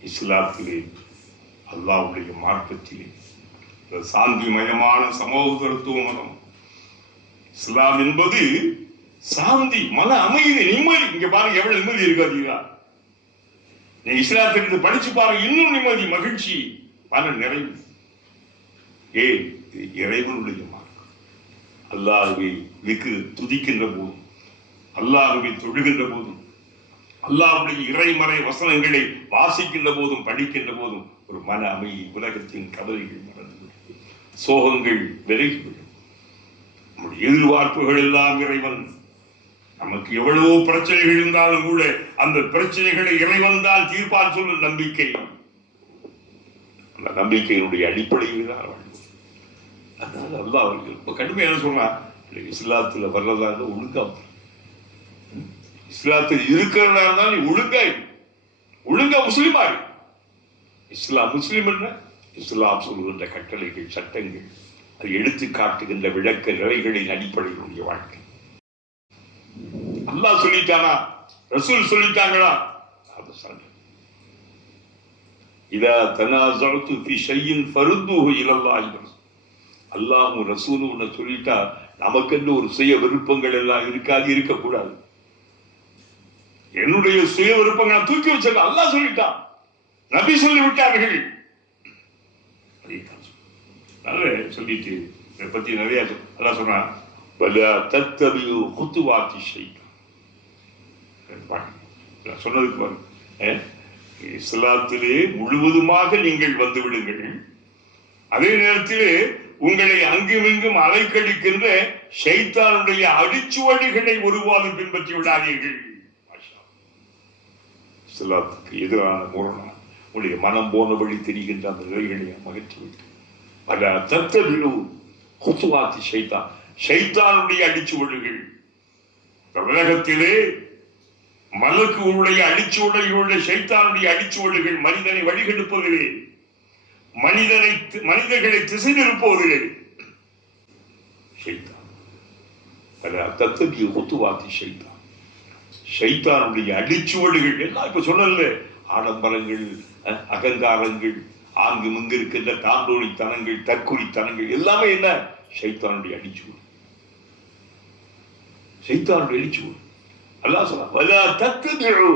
இஸ்லாத்திலே, அல்லாஹ்வுடைய மார்க்கத்திலே, சாந்திமயமான சமூகத்துவ மதம் இஸ்லாம் என்பது சாந்தி, மன அமைதி, நிம்மதி. இங்க பாருங்க எவ்வளவு நிம்மதி இருக்காதீங்களா? நீங்க இஸ்லாத்திற்கு படிச்சு பாருங்க, இன்னும் நிம்மதி, மகிழ்ச்சி, மன நிறைவு. ஏன்? இறைவனுடைய மார்க்கம். அல்லாஹ்வை துதிக்கின்ற போதும், அல்லாஹ்வை தொழுகின்ற போதும், அல்லாஹ்வுடைய இறைமறை வசனங்களை வாசிக்கின்ற போதும், படிக்கின்ற போதும் ஒரு மன அமைதி. உலகத்தின் கவலைகள் மறந்து, சோகங்கள் விலகிவிடும். நம்முடைய எதிர்பார்ப்புகள் எல்லாம் இறைவன். நமக்கு எவ்வளவோ பிரச்சனைகள் இருந்தாலும் கூட அந்த பிரச்சனைகளை இறைவன் தான் தீர்ப்பான் சொல்லும் நம்பிக்கை. அந்த நம்பிக்கையினுடைய அடிப்படையில் தான் வாழ்வோம். அதனால அல்லாஹ் அவர்கள் இப்ப கடுமையான சொல்றா, இஸ்லாத்துல வர்றதா இருந்தா ஒழுங்கா, இஸ்லாத்தில் இருக்கிறதா இருந்தால் நீ ஒழுங்கா முஸ்லிமா. இஸ்லாம் முஸ்லிம் என்ன? இஸ்லாம் சொல்கின்ற கட்டளைகள், சட்டங்கள், அது எடுத்து காட்டுகின்ற விளக்க நிலைகளின் அடிப்படையினுடைய வாழ்க்கை. அல்லாஹ் சொல்லிட்டானா? ரசூல் சொல்லிட்டாங்களா? அது சொல்ற. இதா தனாஸஅது ஃபீ ஷைஇன் ஃபருதுஹு இலல்லாஹி. அல்லாஹ்வும் ரசூலும் சொல்லிட்டா நமக்கென்று ஒரு சுய விருப்பங்கள் எல்லாம் இருக்காது, இருக்கக்கூடாது. என்னுடைய சுய விருப்பங்களை தூக்கி வச்சது அல்லாஹ் சொல்லிட்டான், நபி சொல்லி விட்டார்கள். நல்ல சொல்லிட்டு இதை பத்தி நிறைய அல்லாஹ் சொல்றான், வலா தத்தபிஉ குதுவாத்தி ஷைத்தான். சொன்னதுக்கு பாருங்க, இஸ்லாத்திலே முழுவதுமாக நீங்கள் வந்து விடுங்கள், அதே நேரத்திலே உங்களை அங்குமிங்கும் அலைக்கழிக்கின்ற ஷைத்தானுடைய அடிச்சுவடிகளை ஒருவாறு பின்பற்றி விடாதீர்கள். இஸ்லாத்துக்கு எதிரான முரணான உங்களுடைய மனம் போன வழி தெரிகின்ற அந்த நிலைகளை அகற்றிவிட்டு, பல தத்தபிஉ குதுவாத்தி ஷைத்தான், ஷைத்தானுடைய அடிச்சுவடுகள். உலகத்திலே மலக்குகளுடைய அடிச்சுவடுகளுடைய, ஷைத்தானுடைய அடிச்சுவடுகள் மனிதனை வழிகெடுப்பதிலே, மனிதர்களை திசை நிறுப்பதிலே ஷைத்தான். பல தத்தபிஉ குதுவாத்தி ஷைத்தான், ஷைத்தானுடைய அடிச்சுவடுகள் எல்லாம் இப்ப சொன்னல, ஆடம்பரங்கள், அகங்காரங்கள், ஆங்கு முங்கு இருக்கின்ற தாண்டோலித்தனங்கள், தற்குறித்தனங்கள் எல்லாமே என்ன? ஷைத்தானுடைய அடிச்சுவடு, ஷைத்தானுடைய அடிச்சுவடு. அல்லாஹ் சொல்றான், வலா தத்தபிஉ,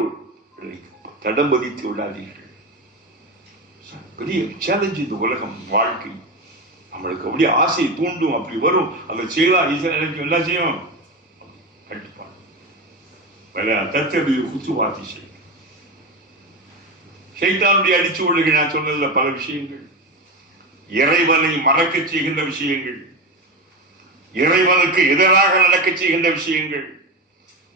தடம் பதித்து விடாதீர்கள். பெரிய சேலஞ்ச் இந்த உலகம், வாழ்க்கை. நம்மளுக்கு அப்படியே ஆசையை தூண்டும், அப்படி வரும், அதை செய்யலாம், ஈஸியா நினைக்கும், எல்லாம் செய்யும். கட்டுப்பாடு. வலா தத்தபிஉ குதுவாத்தி ஷைத்தான், ஷைத்தானுடைய அடிச்சுவடுகள். நான் சொன்னதுல பல விஷயங்கள். இறைவனை மறக்க செய்கின்ற விஷயங்கள், இறைவனுக்கு எதிராக நடக்க செய்கின்ற விஷயங்கள்,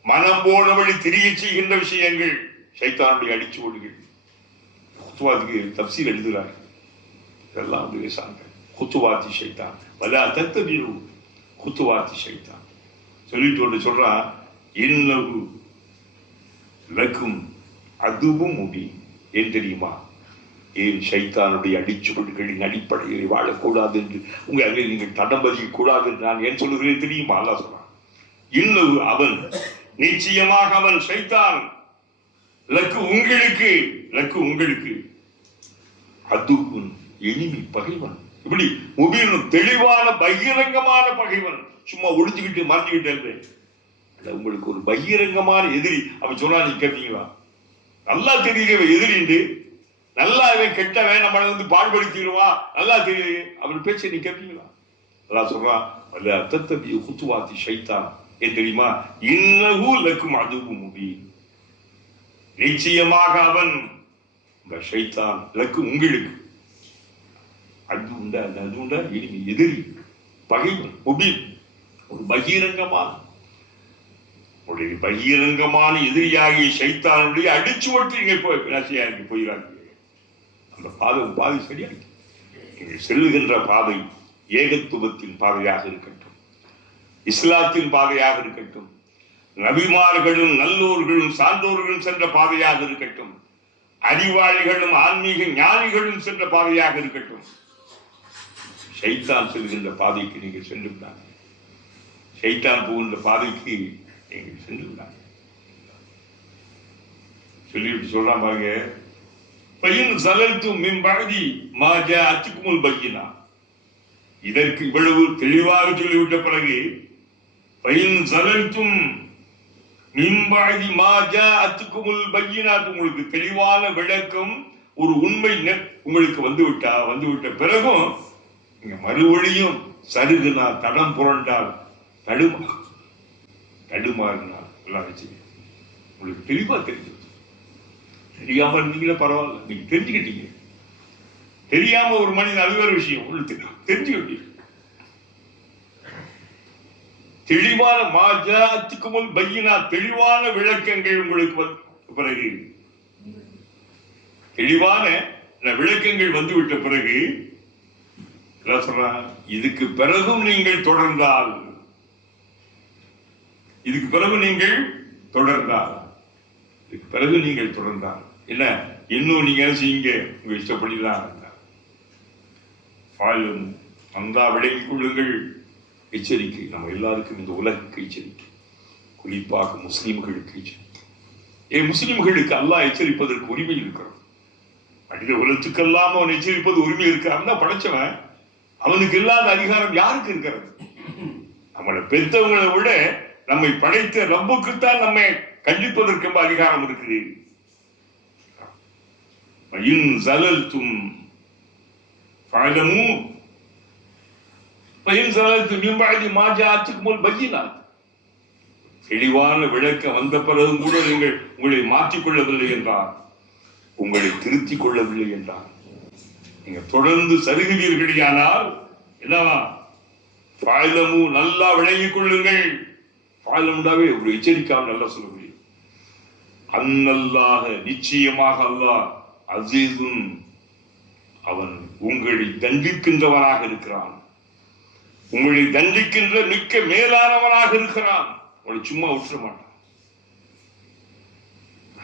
மனம் போன வழி திரிய செய்கின்ற விஷயங்கள் ஷைத்தானுடைய அடிச்சு ஓடுகள். குத்துவாத்துக்கு தப்சீர் எழுதுகிறார். இதெல்லாம் பேசாங்க. குத்துவாத்தி ஷைத்தான் வலா தத்தபிரு குத்துவாத்தி ஷைத்தான் சொல்லிட்டு ஒன்று சொல்றான். இன்னகு லக்கும் அதுவும் முடி ஏன் தெரியுமா? ஏன் ஷைத்தானுடைய அடிச்சுவடுகளின் அடிப்படையில் வாழக்கூடாது என்று உங்களை நீங்கள் தடம் பதிக்க கூடாது என்று நான் ஏன் சொல்லுகிறேன் தெரியுமா? அல்லாஹ் சொல்றான். இன்னகு அவன், நிச்சயமாக அவன் ஷைத்தான், லக்கு உங்களுக்கு, லக்கு உங்களுக்கு, அதுவும் எனிமி பகைவன். இப்படி முபீனும் தெளிவான பகிரங்கமான பகைவன். சும்மா ஒழிஞ்சுக்கிட்டு மறைஞ்சுக்கிட்டு உங்களுக்கு ஒரு பகிரங்கமான எதிரி. அவன் சொன்னா நீ கேட்பீங்களா? நல்லா தெரியுற எதிரிண்டு, நல்லா அவன் கெட்டவன், நம்மளை வந்து பாடுபடுத்திடுவான், நல்லா தெரியுது, அவன் பேச்சை நீ கேட்பீங்களா? அல்லாஹ் சொல்றான் அல்ல தத்தபி குத்துவாத்தி ஷைத்தான் ஏன் தெரியுமா? இன்னஹு லக்கும் அதுவும் முபீன், நிச்சயமாக அவன் இந்த ஷைத்தான் லக்கு உங்களுக்கு, அது உண்டா அது உண்டா எதிரி பகைவன் முபீன், ஒரு பகிரங்கமான பகிரங்கமான எதிரியாகிய ஷைத்தானுடைய அடிச்சுவட்டு நீங்க போயிடாங்க. அந்த பாதை சரியா நீங்கள் செல்லுகின்ற பாதை ஏகத்துவத்தின் பாதையாக இருக்கட்டும், இஸ்லாத்தின் பாதையாக இருக்கட்டும், நபிமார்களும் நல்லோர்களும் சான்றோர்களும் சென்ற பாதையாக இருக்கட்டும், அறிவாளிகளும் ஆன்மீக ஞானிகளும் சென்ற பாதையாக இருக்கட்டும், ஷைத்தான் செல்கின்ற பாதைக்கு நீங்கள் சென்று விடாங்க. ஷைத்தான் போகின்ற பாதைக்கு நீங்கள் சென்று விடாங்க. சொல்லிவிட்டு சொல்றான் பாருங்க. பையன் சலல்தும் மிம்பதி மாஜா அச்சுக்குமுல் பையினா, இதற்கு இவ்வளவு தெளிவாக சொல்லிவிட்ட பிறகு பையன் சலல்தும் மிம்பதி மாஜா அச்சுக்குமுல் பையினா, உங்களுக்கு தெளிவான விளக்கம் ஒரு உண்மை உங்களுக்கு வந்துவிட்ட பிறகும் நீங்க மறுபடியும் சருகுனால் தடம் புரண்டால் தடுமாறினால் எல்லாம் வச்சு உங்களுக்கு தெளிவா தெரிஞ்சு. தெரியாம இருந்தீங்களே பரவாயில்ல, நீங்க தெரிஞ்சுக்கிட்டீங்க. தெரியாம ஒரு மனிதன் அது வேற விஷயம், உங்களுக்கு தெரிஞ்சுக்கிட்டீங்க. தெளிவான மாஜாத்துக்குமுல் பையினா, தெளிவான விளக்கங்கள் உங்களுக்கு பிறகு, தெளிவான விளக்கங்கள் வந்துவிட்ட பிறகு இதுக்கு பிறகும் நீங்கள் தொடர்ந்தால், இதுக்கு பிறகு நீங்கள் தொடர்ந்தால் என்ன இன்னும் நீங்க என்ன செய்யுங்க, உங்க இஷ்டப்படிதான் அந்த விளங்கிக் கொள்ளுங்கள். எச்சரிக்கை நம்ம எல்லாருக்கும், இந்த உலகுக்கு எச்சரிக்கை, குறிப்பாக முஸ்லிம்களுக்கு எச்சரிக்கை. முஸ்லிம்களுக்கு அல்லாஹ் எச்சரிப்பதற்கு உரிமை இருக்கிறது. மனித உலகத்துக்கெல்லாம் அவன் எச்சரிப்பது உரிமை இருக்கிறான் தான் படைச்சவன். அவனுக்கு இல்லாத அதிகாரம் யாருக்கு இருக்கிறது? நம்மளை பெற்றவங்களை விட நம்மை படைத்த ரப்புக்குத்தான் நம்மை கண்டிப்பதற்கு அதிகாரம் இருக்குது. தெளிவான விளக்கம் வந்த பிறகும் கூட நீங்கள் உங்களை மாற்றிக்கொள்ளவில்லை என்றார், உங்களை திருத்திக் கொள்ளவில்லை என்றார், நீங்க தொடர்ந்து சருகுவீர்களானால் என்னவா நல்லா விளங்கிக் கொள்ளுங்கள். பாலமுண்டாவே ஒரு எச்சரிக்காமல் நல்லா சொல்ல முடியும். அன்னல்லாக, நிச்சயமாக அல்லாஹ் அசீசுன், அவன் உங்களை தண்டிக்கின்றவனாக இருக்கிறான், உங்களை தண்டிக்கின்ற மிக்க மேலானவனாக இருக்கிறான். உங்களை சும்மா விட்டுற மாட்டான்.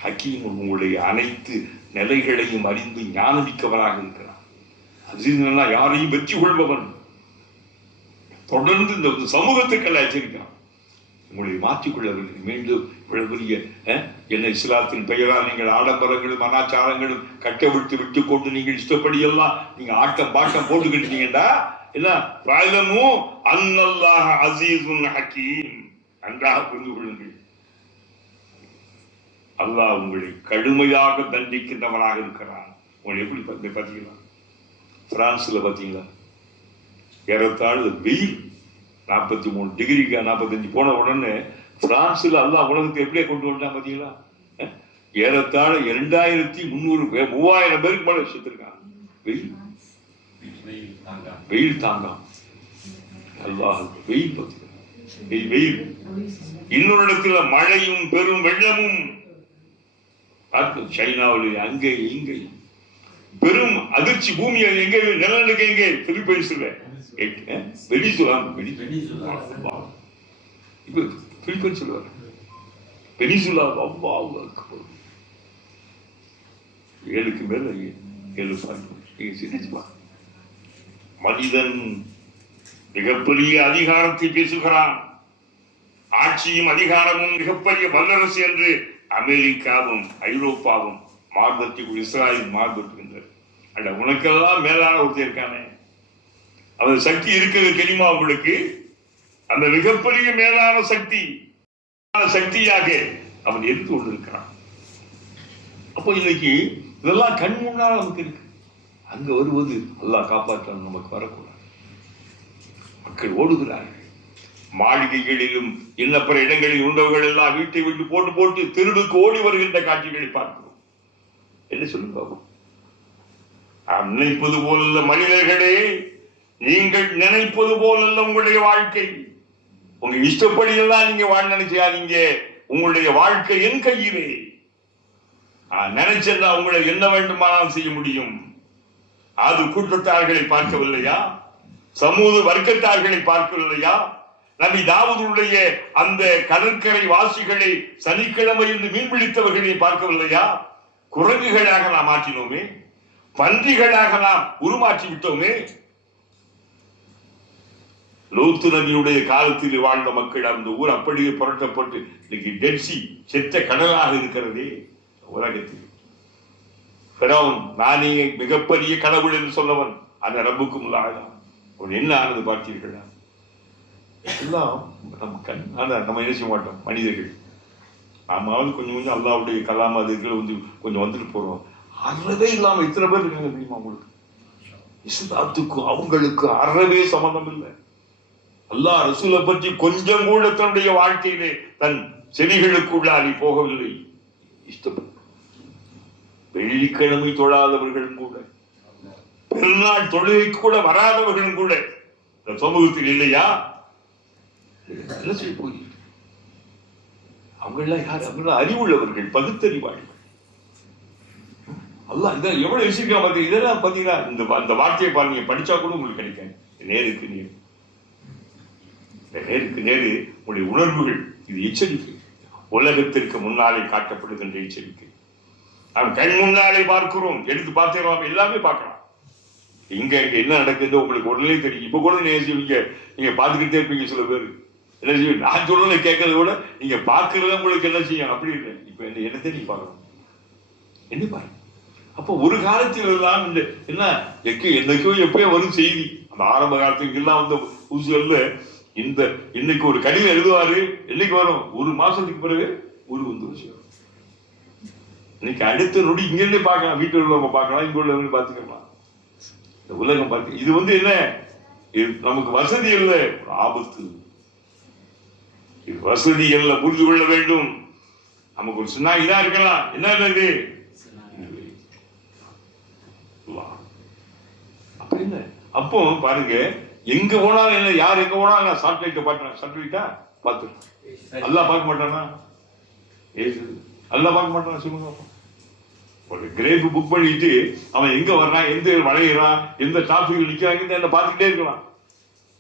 ஹக்கீம், உங்களுடைய அனைத்து நிலைகளையும் அறிந்து ஞானமிக்கவனாக இருக்கிறான். அசீஸ் யாரையும் வெற்றி கொள்பவன். தொடர்ந்து இந்த சமூகத்துக்கெல்லாம் எச்சரிக்கிறான், உங்களை மாற்றிக்கொள்ளவில்லை. மீண்டும் பெரிய என்ன இஸ்லாத்தின் பெயரால் நீங்கள் ஆடம்பரங்களும் அனாச்சாரங்களும் கட்டவிழ்த்து விட்டு கொண்டு நீங்கள் இஷ்டப்படி எல்லாம் நீங்க ஆட்டம் பாட்டம் போட்டுக்கிட்டீங்கடா என்ன பாயலமும் அன்னல்லாஹ அசீசுன் ஹக்கீம், நன்றாக புரிந்து கொள்ளுங்கள். அல்லாஹ் உங்களை கடுமையாக தண்டிக்கின்றவனாக இருக்கிறான். உங்களை எப்படி பார்த்தீங்களா? பிரான்ஸ்ல பார்த்தீங்களா, ஏறத்தாழ வெயில் 43 டிகிரிக்கு 45 போன உடனே பிரான்ஸ்ல அல்லாஹ் உலகத்தை எப்படியே கொண்டு வந்தான் பார்த்தீங்களா? ஏறத்தாழ 2300 3000 பேருக்கு மேல வச்சிருக்காங்க வெயில். வெயில் தாங்காம அல்லாஹ் வெயில் வெயில். இன்னொரு இடத்துல மழையும் பெரும் வெள்ளமும். சைனாவில் அங்கே இங்கே பெரும் அதிர்ச்சி. பூமி எங்க நிலநடுக்க எங்கே? பிலிப்பைன்ஸ்ல வெனிசுலா. இப்ப பிலிப்பைன்ஸ் வெனிசுலா 7க்கு மேல 7. மனிதன் மிகப்பெரிய அதிகாரத்தை பேசுகிறான். ஆட்சியும் அதிகாரமும் மிகப்பெரிய வல்லரசு என்று அமெரிக்காவும் ஐரோப்பாவும் மார்பற்றி இஸ்ராயல் மார்பற்றுகின்றனர். அட உனக்கெல்லாம் மேலான ஒருத்தர் இருக்கானே, அவன் சக்தி இருக்கிறது தெரியுமா உங்களுக்கு? அந்த மிகப்பெரிய மேலான சக்தியாக அவன் இருந்து கொண்டிருக்கிறான். அப்போ இன்னைக்கு இதெல்லாம் கண் முன்னால் நமக்கு இருக்கு. அங்க வருவது அல்லாஹ் காப்பாற்ற நமக்கு வரக்கூடாது. மக்கள் ஓடுகிறார்கள். மாளிகைகளிலும் இன்னப்பற இடங்களில் உண்டவர்கள் எல்லாம் வீட்டை விட்டு போட்டு தெருவுக்கு ஓடி வருகின்ற காட்சிகளை பார்க்கிறோம். என்ன சொல்லுங்க பாபு? நினைப்பது போல மனிதர்களே, நீங்கள் நினைப்பது போல உங்களுடைய வாழ்க்கை. உங்க இஷ்டப்படி எல்லாம் நீங்க வாழ நினைச்சாதீங்க. உங்களுடைய வாழ்க்கை என் கையிலே. நினைச்சா உங்களை என்ன வேண்டுமானால் செய்ய முடியும். அது கூட்டத்தார்களை பார்க்கவில்லையா? சமூக வர்க்கத்தார்களை பார்க்கவில்லையா? நபி தாவூதுடைய அந்த கடற்கரை வாசிகளை சனிக்கிழமை என்று மீன்பிடித்தவர்களை பார்க்கவில்லையா? குரங்குகளாக நாம் மாற்றினோமே, பன்றிகளாக நாம் உருமாற்றி விட்டோமே. லூத்து நபியுடைய காலத்தில் வாழ்ந்த மக்கள் அந்த ஊர் அப்படியே புரட்டப்பட்டு இன்னைக்கு டெட்சி செத்த கடலாக இருக்கிறதே உலகத்தில். நானே மிகப்பெரிய கடவுள் என்று சொன்னவன் அந்த ரப்புக்கும் என்ன ஆனது பார்த்தீர்களா? எல்லாம் நம்ம என்ன செய்ய மாட்டோம் மனிதர்கள். நாமாவது கொஞ்சம் அல்லாவுடைய கலாம் அதுகள் கொஞ்சம் வந்துட்டு போறோம். அறவே இல்லாம இத்தனை பேர் இருக்காங்க தெரியுமா உங்களுக்கு? இஸ்லாத்துக்கும் அவங்களுக்கு அறவே சம்பந்தம் இல்லை. அல்லாஹ் ரசூலை பற்றி கொஞ்சம் கூட தன்னுடைய வாழ்க்கையிலே தன் செடிகளுக்குள்ளாரி போகவில்லை. இஷ்டப்பட்டு வெள்ளிக்கிழமை தொழாதவர்களும் கூட, பெருநாள் தொழுகைக்கு கூட வராதவர்களும் கூட இந்த சமூகத்தில் இல்லையா? என்ன செய்ய போகிறீர்கள்? அவங்க எல்லாம் யார்? அவங்க அறிவுள்ளவர்கள், பகுத்தறிவாளிகள். அல்லாஹ் இதான் எவ்வளவு யோசிக்கிறா பாத்தீங்க. இதெல்லாம் பாத்தீங்கன்னா அந்த வார்த்தையை பாருங்க, படிச்சா கூட உங்களுக்கு கிடைக்காது. நேருக்கு நேரு உங்களுடைய உணர்வுகள். இது எச்சரிக்கை. உலகத்திற்கு முன்னாலே காட்டப்படுகின்ற எச்சரிக்கை. நாம் கண் முன்னாலே பார்க்கிறோம், எடுத்து பார்த்துக்கலாம், எல்லாமே பார்க்கலாம். இங்க என்ன நடக்குது உங்களுக்கு உடனே தெரியும். இப்ப கூட நீங்க பார்த்துக்கிட்டே இருப்பீங்க. சில பேர் என்ன செய்யும், நான் சொல்றத கேட்கறத விட நீங்க பார்க்கறத உங்களுக்கு என்ன செய்யும் அப்படி இல்லை. இப்ப என்னத்தை நீங்க பார்க்கணும், என்ன பாருங்க. அப்போ ஒரு காலத்தில் எல்லாம் இந்த என்ன என்னைக்கோ எப்பயோ வரும் செய்தி. அந்த ஆரம்ப காலத்துக்கு எல்லாம் வந்து புதுசுல இன்னைக்கு ஒரு கடிதம் எழுதுவாரு, என்னைக்கு வரும்? ஒரு மாசத்துக்கு பிறகு ஒரு விஷயம். இன்னைக்கு அடுத்த நொடி இங்க இருந்தே பார்க்கலாம், வீட்டில் உள்ளவங்க பார்க்கலாம், இங்க உள்ளவங்க பார்த்துக்கலாம். இந்த உலகம் பார்க்க இது என்ன, நமக்கு வசதி இல்லை, ஆபத்து. இது வசதி எல்லாம் புரிந்து கொள்ள வேண்டும். நமக்கு ஒரு சின்ன இதா இருக்கலாம், என்ன இது அப்படி இல்லை. அப்போ பாருங்க, எங்க போனாலும் என்ன, யார் எங்க போனாலும் சாட்டிலைட்டை பார்க்கலாம். சாட்டிலைட்டா பார்த்து அல்லா பார்க்க மாட்டானா? அல்லா பார்க்க மாட்டானா? சிவங்க ஒரு கிரேப் புக் பண்ணிட்டு அவன் எங்க வர்றான், எந்த வளையிறான், எந்த டாபிக் நிக்கிறாங்க என்ன பார்த்துக்கிட்டே இருக்கலாம்.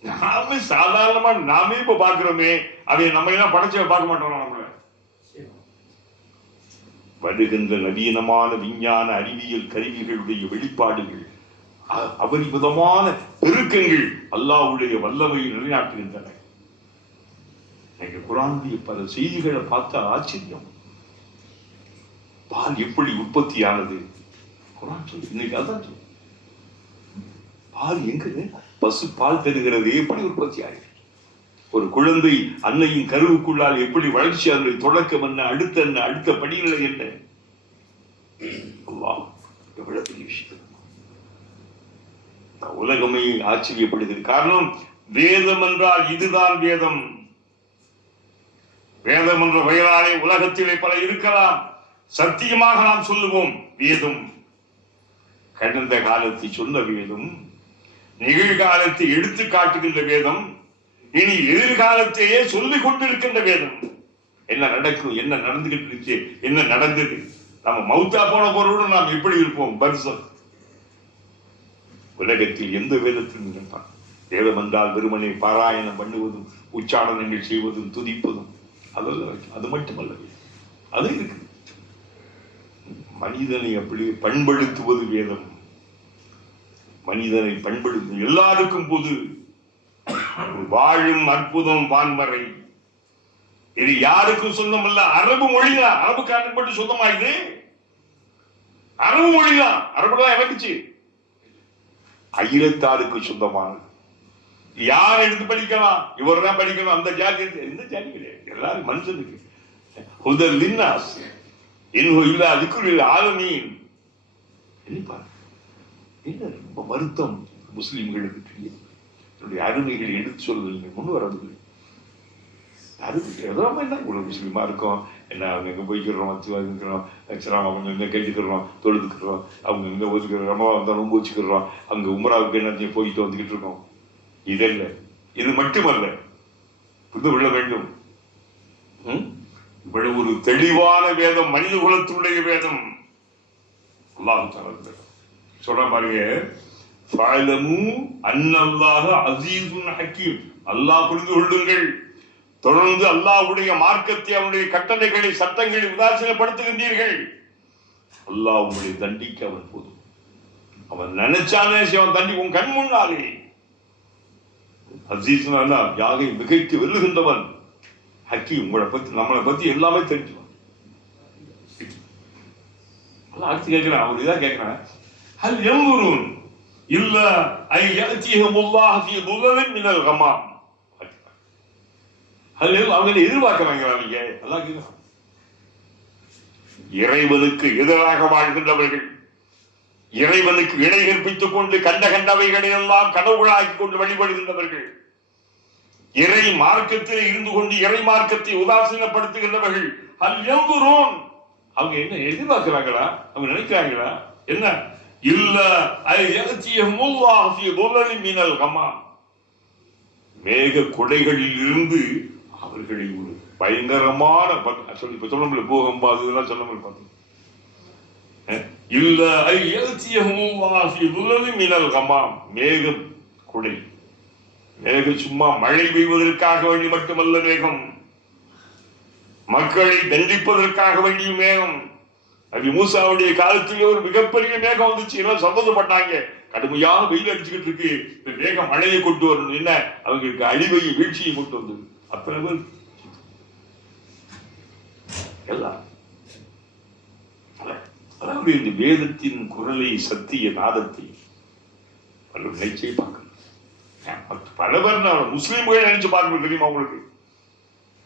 நாமே சாதாரணமா நாமே இப்ப பாக்குறோமே, அதை நம்ம எல்லாம் படைச்ச பார்க்க மாட்டோம். நம்மள வருகின்ற நவீனமான விஞ்ஞான அறிவியல் கருவிகளுடைய வெளிப்பாடுகள், அபரிமிதமான பெருக்கங்கள் அல்லாஹ்வுடைய வல்லமையை நிலைநாட்டுகின்றன. குர்ஆனுடைய பல செய்திகளை பார்த்தா ஆச்சரியம். பால் எப்படி உற்பத்தியானது குர்ஆன் சொல்லு. இன்னைக்கு அதான் சொல்லு. பால் எங்க பசு பால் தருகிறது, எப்படி உற்பத்தி ஆகிறது? ஒரு குழந்தை அன்னையின் கருவுக்குள்ளால் எப்படி வளர்ச்சி, அதனுடைய தொடக்கம் என்ன, அடுத்த படிநிலை என்ன? அல்லாஹ் எவ்வளவு பெரிய விஷயம். உலகமே ஆச்சரியப்படுகிறது. காரணம், வேதம் என்றால் இதுதான் வேதம். வேதம் என்ற பெயராலே உலகத்திலே பல இருக்கலாம். சத்தியமாக நாம் சொல்லுவோம், வேதம் கடந்த காலத்தை சொன்ன வேதம், நிகழ்காலத்தை எடுத்து காட்டுகின்ற வேதம், இனி எதிர்காலத்தையே சொல்லிக் கொண்டிருக்கின்ற வேதம். என்ன நடக்கும், என்ன நடந்துகிட்டு இருந்துச்சு, என்ன நடந்தது, நம்ம மௌத்தா போன பொருளோடு நாம் எப்படி இருப்போம், பர்சம். உலகத்தில் எந்த வேதத்திலும் இருப்பான். வேதம் என்றால் வெறுமனை பாராயணம் பண்ணுவதும் உச்சாரணங்கள் செய்வதும் துதிப்பதும் அதெல்லாம் அது மட்டுமல்ல, அது இருக்கு. மனிதனை அப்படி பண்படுத்துவது வேதம். மனிதனை பண்படுத்தும் எல்லாருக்கும் பொது வாழும் அற்புதம் வான்மறை. இது யாருக்கும் சொந்தமல்ல. அரபு மொழிதான், அரபுக்காரன் மட்டும் சொந்தமா இது. அரபு மொழிதான், அரபுதான் இறக்குச்சு. அகிலத்தாருக்கு சொந்தமானது. யார் எடுத்து படிக்கலாம், இவர் தான் படிக்கணும், அந்த ஜாதி எந்த ஜாதி கிடையாது, எல்லாரும் மனுஷனுக்கு. ஹுதல் லின்னாஸ் இன்ஹு இல்லா திக்ருல் ஆலமீன். என்ன ரொம்ப வருத்தம் முஸ்லிம்களுக்கு. என்னுடைய அருமைகளை எடுத்து சொல்லுங்கள், முன் வரவில்லை. எதோ என்ன இவ்வளவு முஸ்லீமா இருக்கும், என்ன அவங்க எங்க போய்க்கிறோம், அவங்க இங்க கேட்டுக்கிறோம், தொழுதுக்கிறோம், அவங்க இங்க ஒதுக்கிறோம், ரொம்ப வந்தாலும் போச்சுக்கிறோம், அங்க உமராவுக்கு என்ன போயிட்டு வந்துகிட்டு இருக்கோம். இதல்ல, இது மட்டுமல்ல, புரிந்து கொள்ள வேண்டும். இவ்வளவு ஒரு தெளிவான வேதம், மனித குலத்தினுடைய வேதம். அல்லாஹ் சொல்ற பாருங்க, அல்லாஹ் புரிந்து கொள்ளுங்கள். தொடர்ந்து அல்லாஹ்வுடைய மார்க்கத்தை, அவனுடைய கட்டளைகளை, சட்டங்களை உதாசீனப்படுத்துகின்றீர்கள். அல்லாஹ் உங்களை தண்டிக்க அவன் போதும். அவன் நினைச்சானே அவன் தண்டி உன் கண் முன்னாலே. அசீஸ் யாகை மிகைத்து வெல்லுகின்றவன். ஹக்கி உங்களை பத்தி, நம்மளை பத்தி எல்லாமே தெரிஞ்சுவான். அடுத்து கேட்கிறான், அவர் இதான் கேட்கிறான், ஹல் யன்துரூன் இல்லா ஐ யஅதிஹுமுல்லாஹு ஃபீ துலலின் மினல் கமாம். அவங்க எதிர்பார்க்கிறாங்க. இறைவனுக்கு எதிராக வாழ்கின்றவர்கள், இறைவனுக்கு இணை கற்பித்துக் கொண்டு கண்ட கண்டவைகளை எல்லாம் கனவுகளாக்கிக் கொண்டு வழிபடுகின்றவர்கள், இறை மார்க்கத்தில் இருந்து கொண்டு இறை மார்க்கத்தை உதாசீனப்படுத்துகின்றவர்கள். அவங்க என்ன எதிர்பார்க்கிறாங்களா, அவங்க நினைக்கிறாங்களா என்ன? இல்ல மேக குடைகளில் இருந்து அவர்களை ஒரு பயங்கரமான சொல்ல பூகம்பம் அதெல்லாம் சொல்ல பார்த்தோம். இல்ல மேக குடை, மேகம் சும்மா மழை பெய்வதற்காக வேண்டி மட்டுமல்ல மேகம், மக்களை தண்டிப்பதற்காக வேண்டிய மேகம். நபி மூசாவுடைய காலத்திலே ஒரு மிகப்பெரிய மேகம் வந்துச்சு, எல்லாம் சம்பந்தப்பட்டாங்க. கடுமையான வெயில் அடிச்சுக்கிட்டு இருக்கு, இந்த மேகம் மழையை கொண்டு வரணும், என்ன அவங்களுக்கு அழிவை வீழ்ச்சியை கொண்டு வந்தது. அத்தனை பேர் எல்லாம். அதாவது இந்த வேதத்தின் குரலை, சத்திய நாதத்தை நினைச்சே பார்க்கணும். பல பேர் முஸ்லீம்கள் நினைச்சு பார்க்கணும். தெரியுமா உங்களுக்கு?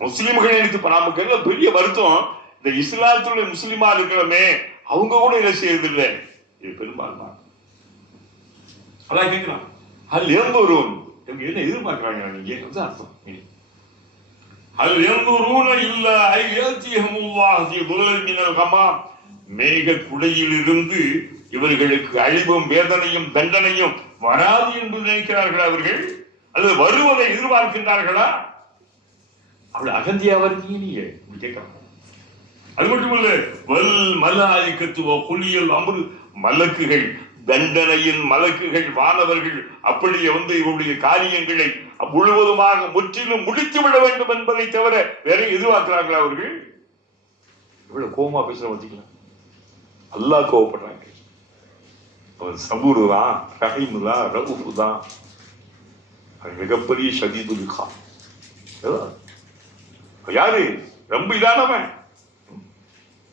முஸ்லீம்கள் நினைத்து நமக்கு எல்லாம் பெரிய வருத்தம். இந்த இஸ்லாத்துடைய முஸ்லீமா இருக்கிறோமே, அவங்க கூட இதை செய்யறதில்லை. இது பெரும்பாலும் அதான் கேட்கிறான். அது இறந்து வருவோம், இவங்க என்ன எதிர்பார்க்கிறாங்க? நீங்க அர்த்தம் மேக குடையிலிருந்து இவர்களுக்கு அழிவும் வேதனையும் தண்டனையும் வராது என்று நினைக்கிறார்களா அவர்கள்? அல்லது வருவதை எதிர்பார்க்கின்றார்களா? அவள் அகந்தியா வருகிறீங்க கேட்கிறாங்க. அது மட்டுமல்ல, வல் மலாயிகத்துவ குளியல் அமரு மலக்குகள், தண்டனையின் மலக்குகள், வானவர்கள் அப்படியே இவருடைய காரியங்களை முழுவதுமாக முற்றிலும் முடித்து விட வேண்டும் என்பதை தவிர வேற எதிர்பார்க்கிறாங்களா அவர்கள்? இவ்வளவு கோபமா பேசுற வச்சுக்கலாம். அல்லாஹ் கோவப்படுறாங்க. அவன் சபூர் தான், ரஹீம் தான், ரவுஃப் தான், மிகப்பெரிய ஷதீதுல் இகாப். யாரு ரொம்ப இதானவன்?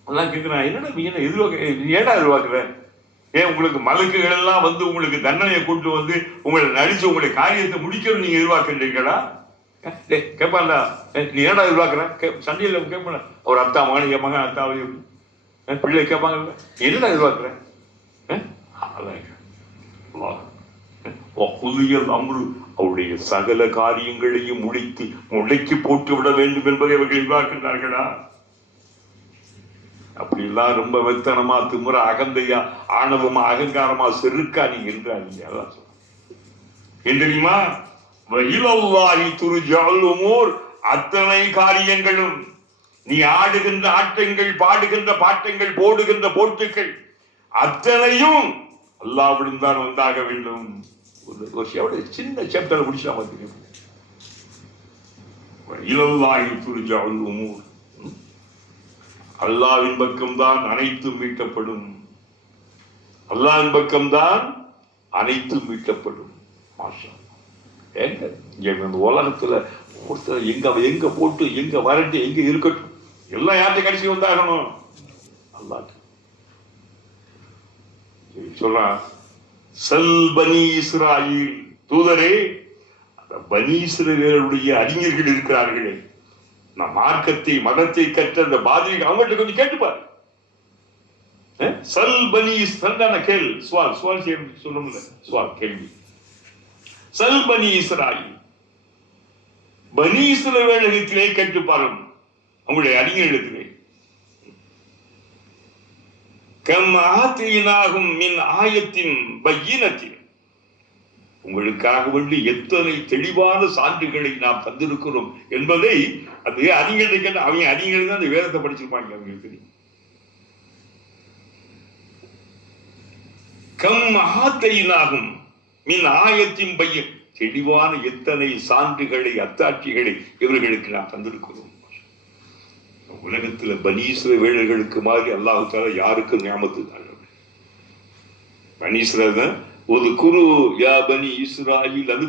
அல்லாஹ் கேட்கிறான், என்னடா நீ என்ன ஏடா எதிர்பார்க்கிற? ஏன் உங்களுக்கு மலக்குகள் எல்லாம் உங்களுக்கு தண்டனையை கொண்டு உங்களை நடிச்சு உங்களுடைய காரியத்தை முடிக்கணும் நீங்க எதிர்பார்க்கின்றீங்களா? கேட்பான்டா, நீ ஏடா எதிர்பார்க்கிற? சண்டையில் கேட்பான ஒரு அத்தா மகன், என் மகன் அத்தாவையும் பிள்ளை கேட்பாங்க, என்னடா எதிர்பார்க்கிற? அவருடைய சகல காரியங்களையும் முடித்து முளைக்கு போட்டு விட வேண்டும் என்பதை அவர்கள் எதிர்பார்க்கின்றார்களா? அப்படி எல்லாம் ரொம்ப வெத்தனமா, திமுற, அகந்தையா, ஆணவமா, அகங்காரமா, செருக்கா நீங்க என்றாங்க. ஏன் தெரியுமா? இலல்லாஹி துர்ஜஅல் உமூர், அத்தனை காரியங்களும், நீ ஆடுகின்ற ஆட்டங்கள், பாடுகின்ற பாட்டங்கள், போடுகின்ற போட்டுக்கள் அத்தனையும் அல்லாஹ்விடம் தான் வந்தாக வேண்டும். ஒரு சின்ன சாப்டர் முடிச்சா பார்த்தீங்க. இலல்லாஹி துர்ஜஅல் உமூர், அல்லாஹ்வின் பக்கம்தான் அனைத்தும் மீட்கப்படும். அல்லாஹ்வின் பக்கம்தான் அனைத்தும் மீட்கப்படும். மாஷா. எங்க உலகத்துல ஒருத்தர் எங்க போட்டு எங்க வரட்டு எங்க இருக்கட்டும், எல்லாம் யார்கிட்ட கடைசி வந்தாகணும்? அல்லாஹ் சொல்றான், சல் பனி இஸ்ராயில், தூதரே, பனி இஸ்ரவேலுடைய அறிஞர்கள் இருக்கிறார்களே, நான் மார்க்கத்தை மதத்தை கற்ற அந்த பாதிரிகள், அவங்கள்ட்ட கொஞ்சம் கேட்டுப்பாரு. சல் பனி இஸ்ரான கேள், சுவால் சொல்லணும்ல, சுவால் கேள்வி. சல் பனி இஸ்ராயில், பனி இஸ்ரவேலகத்திலே கேட்டுப்பாரும் அவங்களுடைய அறிஞர்களிடத்திலே. கம் ஆதீனாகும் மின் ஆயத்தின் பய்யினத்தின், உங்களுக்காக வேண்டி எத்தனை தெளிவான சான்றுகளை நாம் தந்திருக்கிறோம் என்பதை அது அறிஞர்களை கேட்ட, அவங்க அறிஞர்கள் தான் அந்த வேதத்தை படிச்சிருப்பாங்க, அவங்களுக்கு தெரியும். கம் ஆதீனாகும் மின் ஆயத்தின் பையன், தெளிவான எத்தனை சான்றுகளை அத்தாட்சிகளை இவர்களுக்கு நாம் தந்திருக்கிறோம். உலகத்தில் பனி இஸ்ரவேலர்களுக்கு மாதிரி அல்லாஹ் தஆலா யாருக்கு நியாமத்து தான். பனி இஸ்ரவேல் ஒரு குரு யா பனி இஸ்ராயில், அது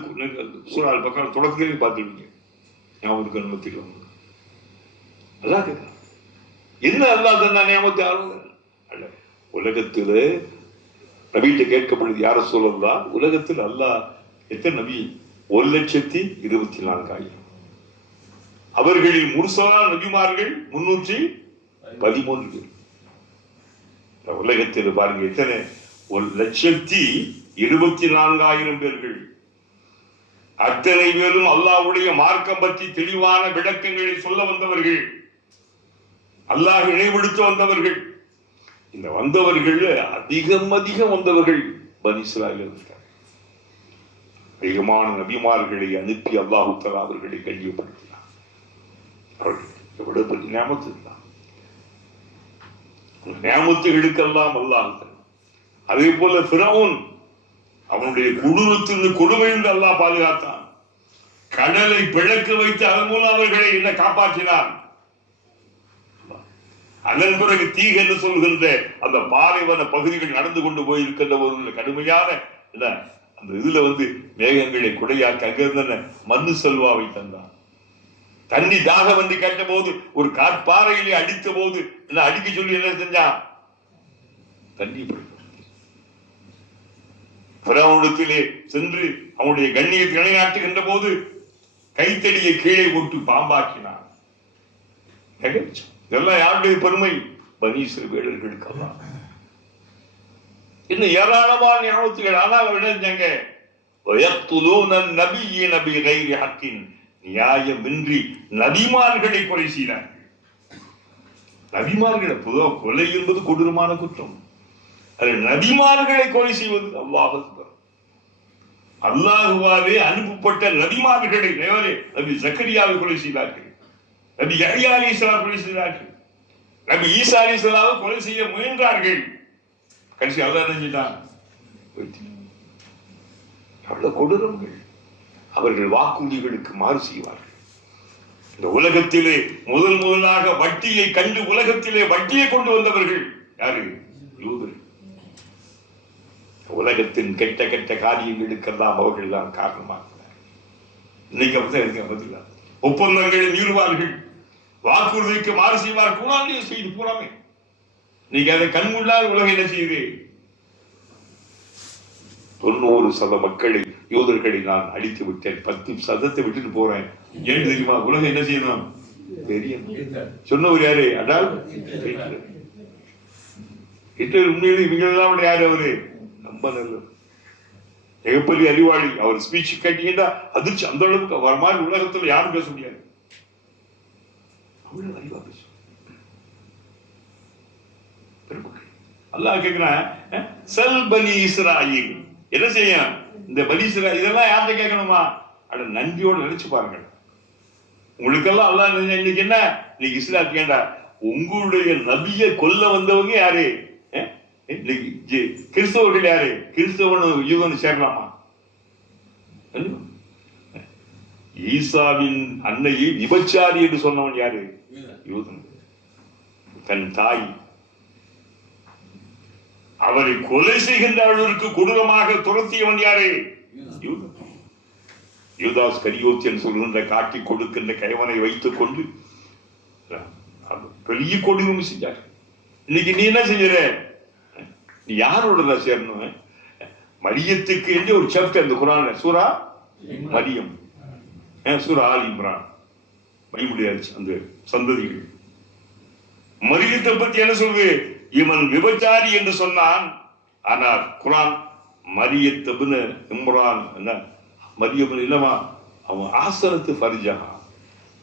சூரா அல் பக்ரா தொடக்கத்திலே பார்த்துருவீங்க. ஞாபகத்துக்கு அனுமதியில் அல்லாஹ் கேட்க, என்ன அல்லாஹ் தந்த நியாமத்து அல்ல. உலகத்தில் நபிகிட்ட கேட்கப்படுது, யார சொல்லலாம், உலகத்தில் அல்லாஹ் எத்தனை நபி? 1,24,000. அவர்களில் முர்சலான நபிமார்கள் 313 பேர். உலகத்தில் பாருங்க எத்தனை, 1,24,000 பேர்கள். அத்தனை பேரும் அல்லாஹ்வுடைய மார்க்கம் பற்றி தெளிவான விளக்கங்களை சொல்ல வந்தவர்கள், அல்லாஹ் இணைப்படுத்த வந்தவர்கள். இந்த வந்தவர்கள் அதிகம் வந்தவர்கள் பனி இஸ்ராயீல். அதிகமான நபிமார்களை அனுப்பி அல்லாஹ் தஆலா அவர்களை கண்ணியப்படுத்தினார். எவ்வளவு பெரிய நியாமத்து தான். நியாமத்துகளுக்கெல்லாம் அல்லாஹ். அதே போல ஃபிரௌன், அவனுடைய கொடூரத்திலிருந்து, கொடுமையிலிருந்து அல்லாஹ் பாதுகாத்தான். கடலை பிளக்க வைத்து அதன் மூலம் அவர்களை என்ன காப்பாற்றினான். அதன் பிறகு தீக என்று சொல்கின்ற அந்த பாலைவன பகுதிகள் நடந்து கொண்டு போயிருக்கின்ற ஒரு கடுமையான அந்த இதுல மேகங்களை குடையாக்கி அங்கிருந்த மண்ணு செல்வாவை தந்தான். தண்ணி தாகம் என்று கேட்ட போது ஒரு காற்பாறையிலே அடித்த போது அடிக்க சொல்லி என்ன செஞ்சான்? தண்ணி பிறவனிடத்திலே சென்று அவனுடைய கண்ணியத்தை நிலைநாட்டுகின்ற போது கைத்தடியை கீழே போட்டு பாம்பாக்கினான். இதெல்லாம் யாருடைய பெருமை? பனி இஸ்ரவேலர்களுக்கு அல்லாஹ். இன்னும் ஏராளமான ஞாபகத்துகள். ஆனால் விளைஞ்சாங்க, நியாயமின்றி நபிமார்களை கொலை செய்தார்கள். நபிமார்களை, பொதுவாக கொலை என்பது கொடூரமான குற்றம். அது நபிமார்களை கொலை செய்வது அல்லாஹ் அல்லாஹுவாலே அனுப்பப்பட்ட நபிமார்களை, நபி ஜக்கரியாவை கொலை செய்தார்கள், நபி யஹ்யா அலைஹிஸ்ஸலாம் கொலை செய்தார்கள், நபி ஈசா அலைஹிஸ்ஸலாமை கொலை செய்ய முயன்றார்கள். கடைசி அல்லாஹ் நினைச்சிட்டான். அவ்வளவு கொடூரங்கள். அவர்கள் வாக்குறுதிகளுக்கு மாறு செய்வார்கள். இந்த உலகத்திலே முதலாக வட்டியை கண்டு உலகத்திலே வட்டியை கொண்டு வந்தவர்கள் யாரு? யூதர்கள். உலகத்தின் கெட்ட கெட்ட காரியங்களுக்கெல்லாம் அவர்கள் தான் காரணமாக. இன்னைக்கு அப்படித்தான் ஒப்பந்தங்களை மீறுவார்கள், வாக்குறுதிக்கு மாறு செய்வார். குரான் செய்து பூராமே நீங்க அதை கண்முள்ளால் உலகம் என்ன செய்யுது? 90% மக்களை, யூதர்களை நான் அழித்து விட்டேன், 10% விட்டுட்டு போறேன். ஏன் தெரியுமா? உலகம் என்ன செய்யணும்? பெரிய சொன்னவர் யாரு? அடால் ஹிட்லர். உண்மையிலே இவங்களெல்லாம் யாரு? அவரு ரொம்ப நல்ல மிகப்பெரிய அறிவாளி. அவர் ஸ்பீச் கேட்டீங்கன்னா அதிர்ச்சி. அந்த அளவுக்கு அவர் மாதிரி உலகத்துல யாரும் பேச முடியாது. அவ்வளவு அறிவா பேச. அல்லாஹ் கேட்கிறான், சல் பனி இஸ்ராயில் என்ன செய்ய? இந்த பலீஸ்ரா இதெல்லாம் யார்கிட்ட கேட்கணுமா? அட நன்றியோடு நினைச்சு பாருங்க. உங்களுக்கெல்லாம் அல்லாஹ் இன்னைக்கு என்ன, இன்னைக்கு இஸ்லாத்துக்கு ஏண்டா உங்களுடைய நபியை கொல்ல வந்தவங்க யாரு? இன்னைக்கு கிறிஸ்தவர்கள் யாரு? கிறிஸ்தவன் யூதன் சேரலாமா? ஈசாவின் அன்னையை விபச்சாரி என்று சொன்னவன் யாரு? யூதன். தன் தாய் அவரை கொலை செய்கின்ற அளவிற்கு கொடூரமாக துரத்தியவன் யாரு? யூதன். யூதாஸ் கரியோத்தி என்று சொல்கின்ற காட்டி கொடுக்கின்ற கைவனை வைத்துக் கொண்டு பெரிய கொடூரம் செஞ்சார். இன்னைக்கு நீ என்ன செய்யற? நீ யாரோட சேரணும்? மரியத்துக்கு என்று ஒரு சாப்டர் இந்த குர்ஆன்ல, சூரா மரியம், சூரா ஆல் இம்ரான், பைபிளுடைய அந்த சந்ததிகள். மரியத்தை பத்தி என்ன சொல்லுது? இவன் விபச்சாரி என்று சொன்னான். ஆனால் குர்ஆன் மரியத்துபின் இம்ரான் என்ன மரியம் இல்லமா, அவன் ஆசனத்து ஃபர்ஜா,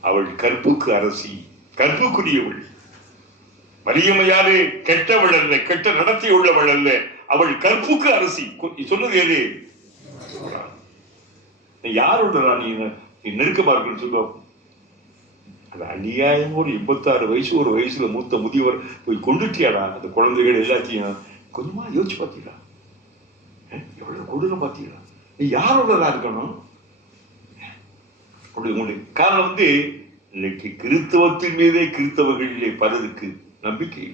அவள் கற்புக்கு அரசி, கற்புக்குரியவள். மரியம் யாரு? கெட்டவள் அல்ல, கெட்ட நடத்தி உள்ளவள் அல்ல, அவள் கற்புக்கு அரசி. சொன்னது எது? யாரோட நீ நெருக்க பார்க்கணும்னு சொல்லுவோம். அது அநியாயம். ஒரு 86 வயசு, ஒரு வயசுல மூத்த முதியவர் போய் கொண்டுட்டியாடா அந்த குழந்தைகள் எல்லாத்தையும். கொஞ்சமா யோசிச்சு பார்த்தீங்களா? எவ்வளவு கொடூரம் பார்த்தீங்களா? நீ யாரோட இருக்கணும்? உங்களுக்கு காரணம் இன்னைக்கு கிறிஸ்தவத்தின் மீதே கிறிஸ்தவர்களிலே பலருக்கு நம்பிக்கை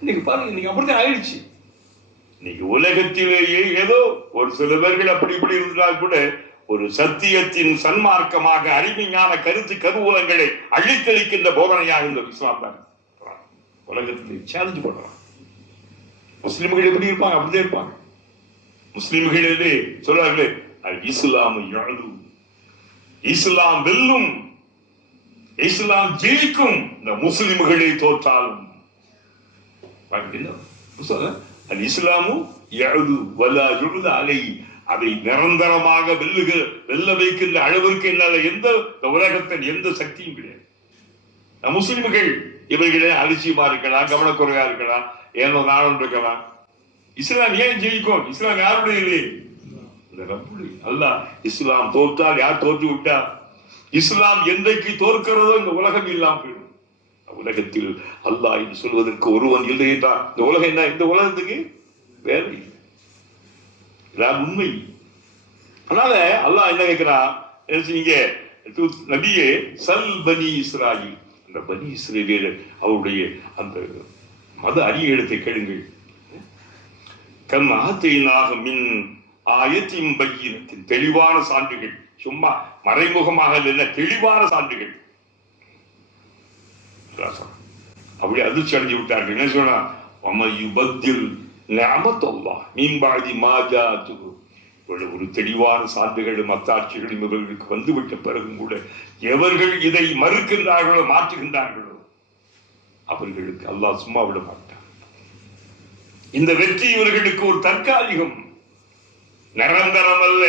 இன்னைக்கு பாருங்க, இன்னைக்கு அப்படித்தான் ஆயிடுச்சு. இன்னைக்கு உலகத்திலேயே ஏதோ ஒரு சில பேர்கள் அப்படி இப்படி இருந்தால் கூட ஒரு சத்தியத்தின் சன்மார்க்கமாக அருமையான கருத்து கருவூலங்களை அழித்தளிக்கின்ற போதனையாக இந்த இஸ்லாம் தான் உலகத்திலே சேலஞ்சு பண்றான். முஸ்லிம்கள் எப்படி இருப்பாங்க? அப்படிதான் இருப்பாங்க. முஸ்லிம்களிலே சொல்றாங்களே, இஸ்லாம் இஸ்லாம் வெல்லும், இஸ்லாம் ஜெயிக்கும், இந்த முஸ்லிம்களை தோற்றாலும். இஸ்லாமும் அதை நிரந்தரமாக வெல்ல வைக்கின்ற அளவிற்கு என்னால எந்த உலகத்தின் எந்த சக்தியும் கிடையாது. முஸ்லிம்கள் இவர்களே அலட்சியமா இருக்கலாம், கவனக்குறையா இருக்கலாம், ஏனோ நானும் இருக்கலாம். இஸ்லாம் ஏன் ஜெயிக்கும்? இஸ்லாம் யாருடைய இல்லை? அல்லாஹ். இஸ்லாம் தோற்றால் யார் தோற்று விட்டா? இஸ்லாம் என்றைக்கு தோற்கிறதோ இந்த உலகம் இல்லாம போயிடும். உலகத்தில் அல்லாஹ் என்று சொல்வதற்கு ஒருவன் இல்லை என்றால் இந்த உலகம் என்ன? இந்த உலகத்துக்கு வேலை இல்லை. இதான் உண்மை. அதனால அல்லாஹ் என்ன கேட்கிறான்? நபியே சல் பனி இஸ்ராயில், அந்த பனி இஸ்ரவேலர் அவருடைய அந்த மத அறியெழுத்தை கேளுங்கள். கண் ஆத்தையினாக மின் ஆயத்தின் பையினத்தின் தெளிவான சான்றுகள், சும்மா மறைமுகமாக இல்ல, தெளிவான சான்றுகள். அப்படி அதிர்ச்சி அடைஞ்சு விட்டார்கள். என்ன சொன்னா, ஒரு தெளிவான சான்றுகளும் அத்தாட்சிகளும் இவர்களுக்கு வந்துவிட்ட பிறகும் கூட எவர்கள் இதை மறுக்கின்றார்களோ மாற்றுகின்றார்களோ அவர்களுக்கு அல்லாஹ் சும்மா விட மாட்டார். இந்த வெற்றி இவர்களுக்கு ஒரு தற்காலிகம், நிரந்தரம் அல்ல.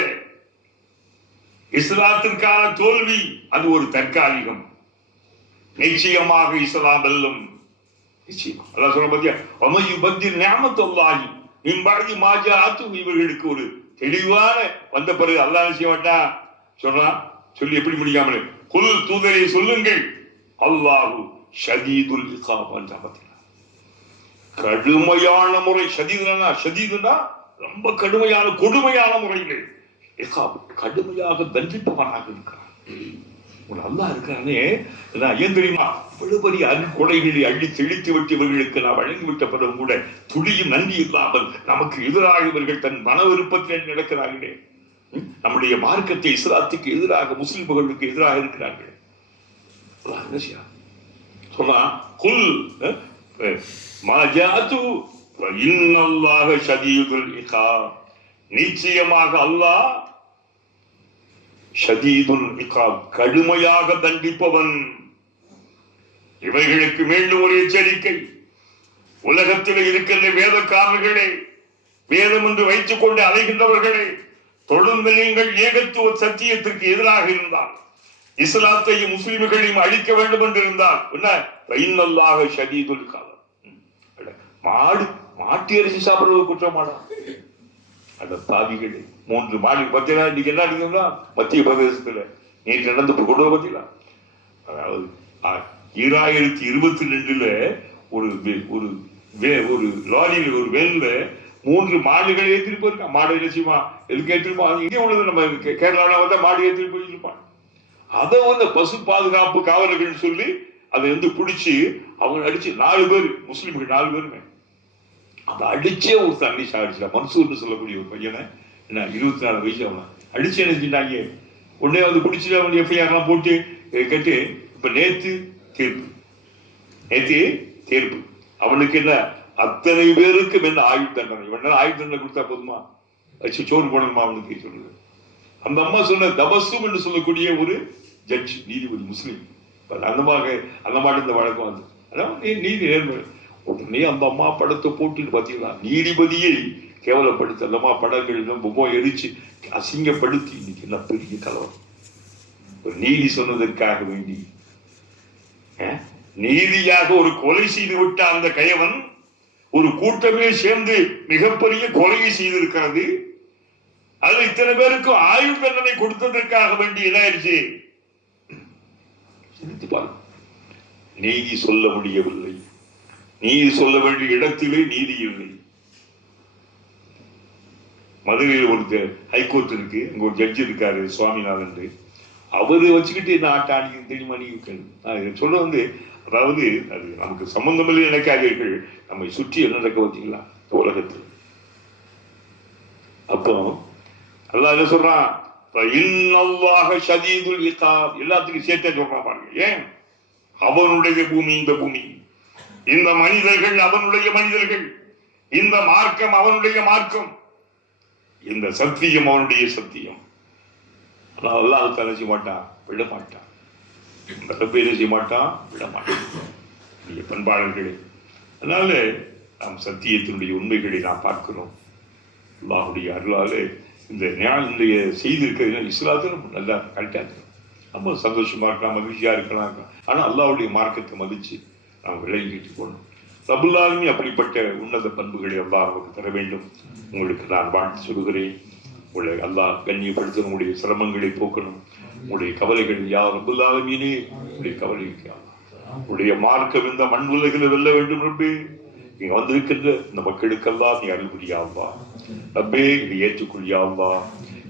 இஸ்லாத்திற்கான தோல்வி அது ஒரு தற்காலிகம். நிச்சயமாக இஸ்லாம் வெல்லும். நிச்சயம் அல்லாஹ் சொல்ற பத்தியா, வமையுபத்தில் நிஅமத்துல்லாஹி மின் பஅதி மா ஜாஅத்து, இவர்களுக்கு ஒரு தெளிவான வந்த பிறகு அல்லாஹ் செய்ய மாட்டான் சொல்றான். சொல்லி எப்படி முடிக்காம, குல் தூதரை சொல்லுங்கள், அல்லாஹு ஷதீதுல் இகாப் என்றார். கடுமையான முறை, ஷதீதுனா ரொம்ப கடுமையான கொடுமையான முறையில், இகாப் கடுமையாக தண்டிப்பவனாக இருக்கிறான். அல்லாஹ் இருக்கிறானே, ஏன் தெரியுமா? இவ்வளவு பெரிய அருள்கொடைகளை அள்ளி தெளித்து விட்டு இவர்களுக்கு நான் வழங்கிவிட்ட பிறகு கூட துளியும் நன்றி இல்லாமல் நமக்கு எதிராக இவர்கள் தன் மன விருப்பத்தில் நடக்கிறார்களே. நம்முடைய மார்க்கத்தை இஸ்லாத்துக்கு எதிராக, முஸ்லிம்களுக்கு எதிராக இருக்கிறார்கள். சொன்னா குல் மா ஜாஅத்து இன்னல்லாஹ ஷதீதுல் இகாப், நிச்சயமாக அல்லாஹ் ஷதீதுல் இகாப் கடுமையாக தண்டிப்பவன். இவைகளுக்கு மீண்டும் ஒரு எச்சரிக்கை. உலகத்தில் இருக்கின்ற வேதக்காரர்களே, வேதம் என்று வைத்துக் கொண்டு அலைகின்றவர்களே, தொடர்ந்து நீங்கள் ஏகத்துவ சத்தியத்திற்கு எதிராக இருந்தால், இஸ்லாத்தையும் முஸ்லிம்களையும் அழிக்க வேண்டும் என்று இருந்தால் என்ன, இன்னல்லாஹ ஷதீதுல் இகாப், மாட்டு இறைச்சி சாப்பிடுறது குற்றமாடா? அந்த தாவிகளே 3 மாடு பார்த்தீங்கன்னா இன்னைக்கு என்ன இருக்குங்களா மத்திய பிரதேசத்துல நேற்று நடந்து கொண்டு பார்த்தீங்களா? அதாவது 2022 ஒரு ஒரு லாரியில் ஒரு வேன்ல 3 மாடுகளை ஏற்றிட்டு போயிருக்கான். மாடு இறைச்சிமா எதுக்கு ஏற்றிருப்பான்? இங்கே உள்ளது நம்ம கேரளாவில் வந்து மாடு ஏற்றிட்டு போயிருப்பான். அதை வந்து பசு பாதுகாப்பு காவலர்கள் சொல்லி அதை வந்து பிடிச்சி அவங்க அடிச்சு 4 பேர் முஸ்லிம்கள் 4 பேருமே அதை அடிச்சே ஒரு தண்ணி சாடிச்சா. மன்சூர்னு சொல்லக்கூடிய ஒரு பையனை என்ன 24 வயசு அவனை அடிச்சு என்ன செஞ்சாங்க. உடனே வந்து பிடிச்சி அவங்க எஃப்ஐஆர்லாம் போட்டு கேட்டு இப்ப நேத்து தீர்ப்பு அவனுக்கு என்ன அத்தனை பேருக்கு என்ன ஆயுள் தண்டனை. இவன் ஆயுள் தண்டனை கொடுத்தா போதுமா? வச்சு சோறு போடணுமா அவனுக்கு சொல்லுது. அந்த அம்மா சொன்ன தபசும் என்று சொல்லக்கூடிய ஒரு ஜட்ஜ் நீதிபதி முஸ்லீம் அந்த மாதிரி இந்த வழக்கம் வந்து அதாவது நீதி நேர்மை. உடனே அந்த அம்மா படத்தை போட்டு பாத்தீங்களா நீதிபதியை கேவலப்படுத்தி அந்த அம்மா படங்கள் பொம்மை எரிச்சு அசிங்கப்படுத்தி இன்னைக்கு என்ன பெரிய கலவரம். ஒரு நீதி சொன்னதற்காக வேண்டி நீதியாக ஒரு கொலை செய்து விட்ட அந்த கயவன் ஒரு கூட்டமே சேர்ந்து மிகப்பெரிய கொலையை செய்திருக்கிறது. அது இத்தனை பேருக்கு ஆயுள் தண்டனை கொடுத்ததற்காக வேண்டி என்ன ஆயிடுச்சு? நீதி சொல்ல முடியவில்லை. நீதி சொல்ல வேண்டிய இடத்திலே நீதி இல்லை. மதுரையில் ஒரு ஹைகோர்ட் இருக்கு, அங்க ஒரு ஜட்ஜி இருக்காரு சுவாமிநாதன். அவரு வச்சுக்கிட்டு என்ன ஆட்டாணி தெரியுமா? நீங்க சொல்ல வந்து அதாவது அது நமக்கு சம்பந்தமில்லை நினைக்காதீர்கள். நம்மை சுற்றி என்ன நடக்க வச்சீங்களா உலகத்தில். அப்போ அல்லாஹ் என்ன சொல்றான்? எல்லாத்துக்கும் சேர்த்தே சொல்றான் பாருங்க. ஏன்? அவனுடைய பூமி இந்த பூமி, இந்த மனிதர்கள் அவனுடைய மனிதர்கள், இந்த மார்க்கம் அவனுடைய மார்க்கம், இந்த சத்தியம் அவனுடைய சத்தியம். அல்லாஹ் தலை செய்ய மாட்டான், விட மாட்டான். பேரை செய்ய மாட்டான், விட மாட்டான். பண்பாளர்களே, அதனால நாம் சத்தியத்தினுடைய உண்மைகளை நாம் பார்க்கிறோம். அல்லாஹுடைய அருளாலே இந்த செய்திருக்கிறது இஸ்லாத்துல நல்லா கரெக்டா இருக்கு. ரொம்ப சந்தோஷமா இருக்கலாம், மகிழ்ச்சியா இருக்கலாம். ஆனா அல்லாஹ்வுடைய மார்க்கத்தை மதிச்சு நாம் விளங்கிட்டு போகணும். ரப்புல் ஆலமீன் அப்படிப்பட்ட உன்னத பண்புகளை அல்லாஹ் நமக்கு தர வேண்டும். உங்களுக்கு நான் வாழ்த்து சொல்கிறேன். உங்களை அல்லாஹ் கண்ணியப்படுத்த, உங்களுடைய சிரமங்களை போக்கணும். உங்களுடைய கவலைகள் யார் ரப்புல் ஆலமீனே, உங்களுடைய கவலைக்கு உங்களுடைய மார்க்கம் இந்த மண் உலகில் வெல்ல வேண்டும் ரப்பே. நீங்க வந்திருக்கின்ற இந்த மக்களுக்கெல்லாம் நீ அருள் புரியாவா ரப்பே. இதை ஏற்றுக்கொள்ளியாவா.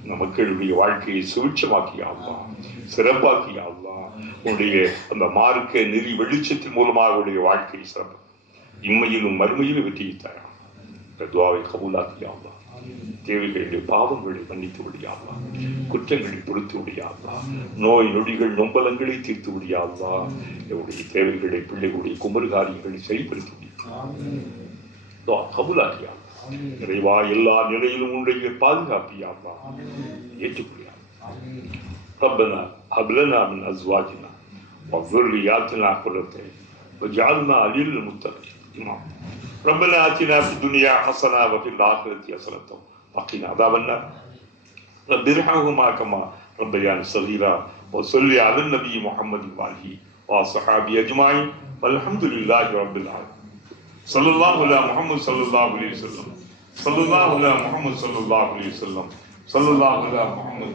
இந்த மக்களுடைய வாழ்க்கையை சுவிட்சமாக்கியாவா, சிறப்பாக்கியாவா. உன்னுடைய அந்த மார்க்க நெறி வெளிச்சத்தின் மூலமாக உடைய வாழ்க்கை சிறப்பு இம்மையிலும் மறுமையிலும் வெற்றியை தரலாம். இந்த துவாவை கபூலாக்கியாவா. தேவைகளுடைய பாவங்களை மன்னித்து விடியாவா, குற்றங்களை பொறுத்து விடியாவா, நோய் நொடிகள் நொம்பலங்களை தீர்த்து விடியாவா, என்னுடைய தேவைகளை பிள்ளைகளுடைய குமர்காரியங்களை சரிப்படுத்தி விடியாவா, கபூலாக்கியாவா. நிறைவா எல்லா நிலையிலும் உன்னுடைய பாதுகாப்பியாவா, ஏற்றுக்கொள்ளியாவா. ربنا هب لنا من ازواجنا وذرياتنا قرة اعين واجعلنا للمتقين اماما. ربنا آتنا في الدنيا حسنة وفي الآخرة حسنة وقنا عذاب النار. رب ارحمهما كما ربياني صغيرا. وصل على النبي محمد وآله وصحبه أجمعين والحمد لله رب العالمين. صلى الله على محمد صلى الله عليه وسلم. صلى الله على محمد صلى الله عليه وسلم. صلى الله على محمد.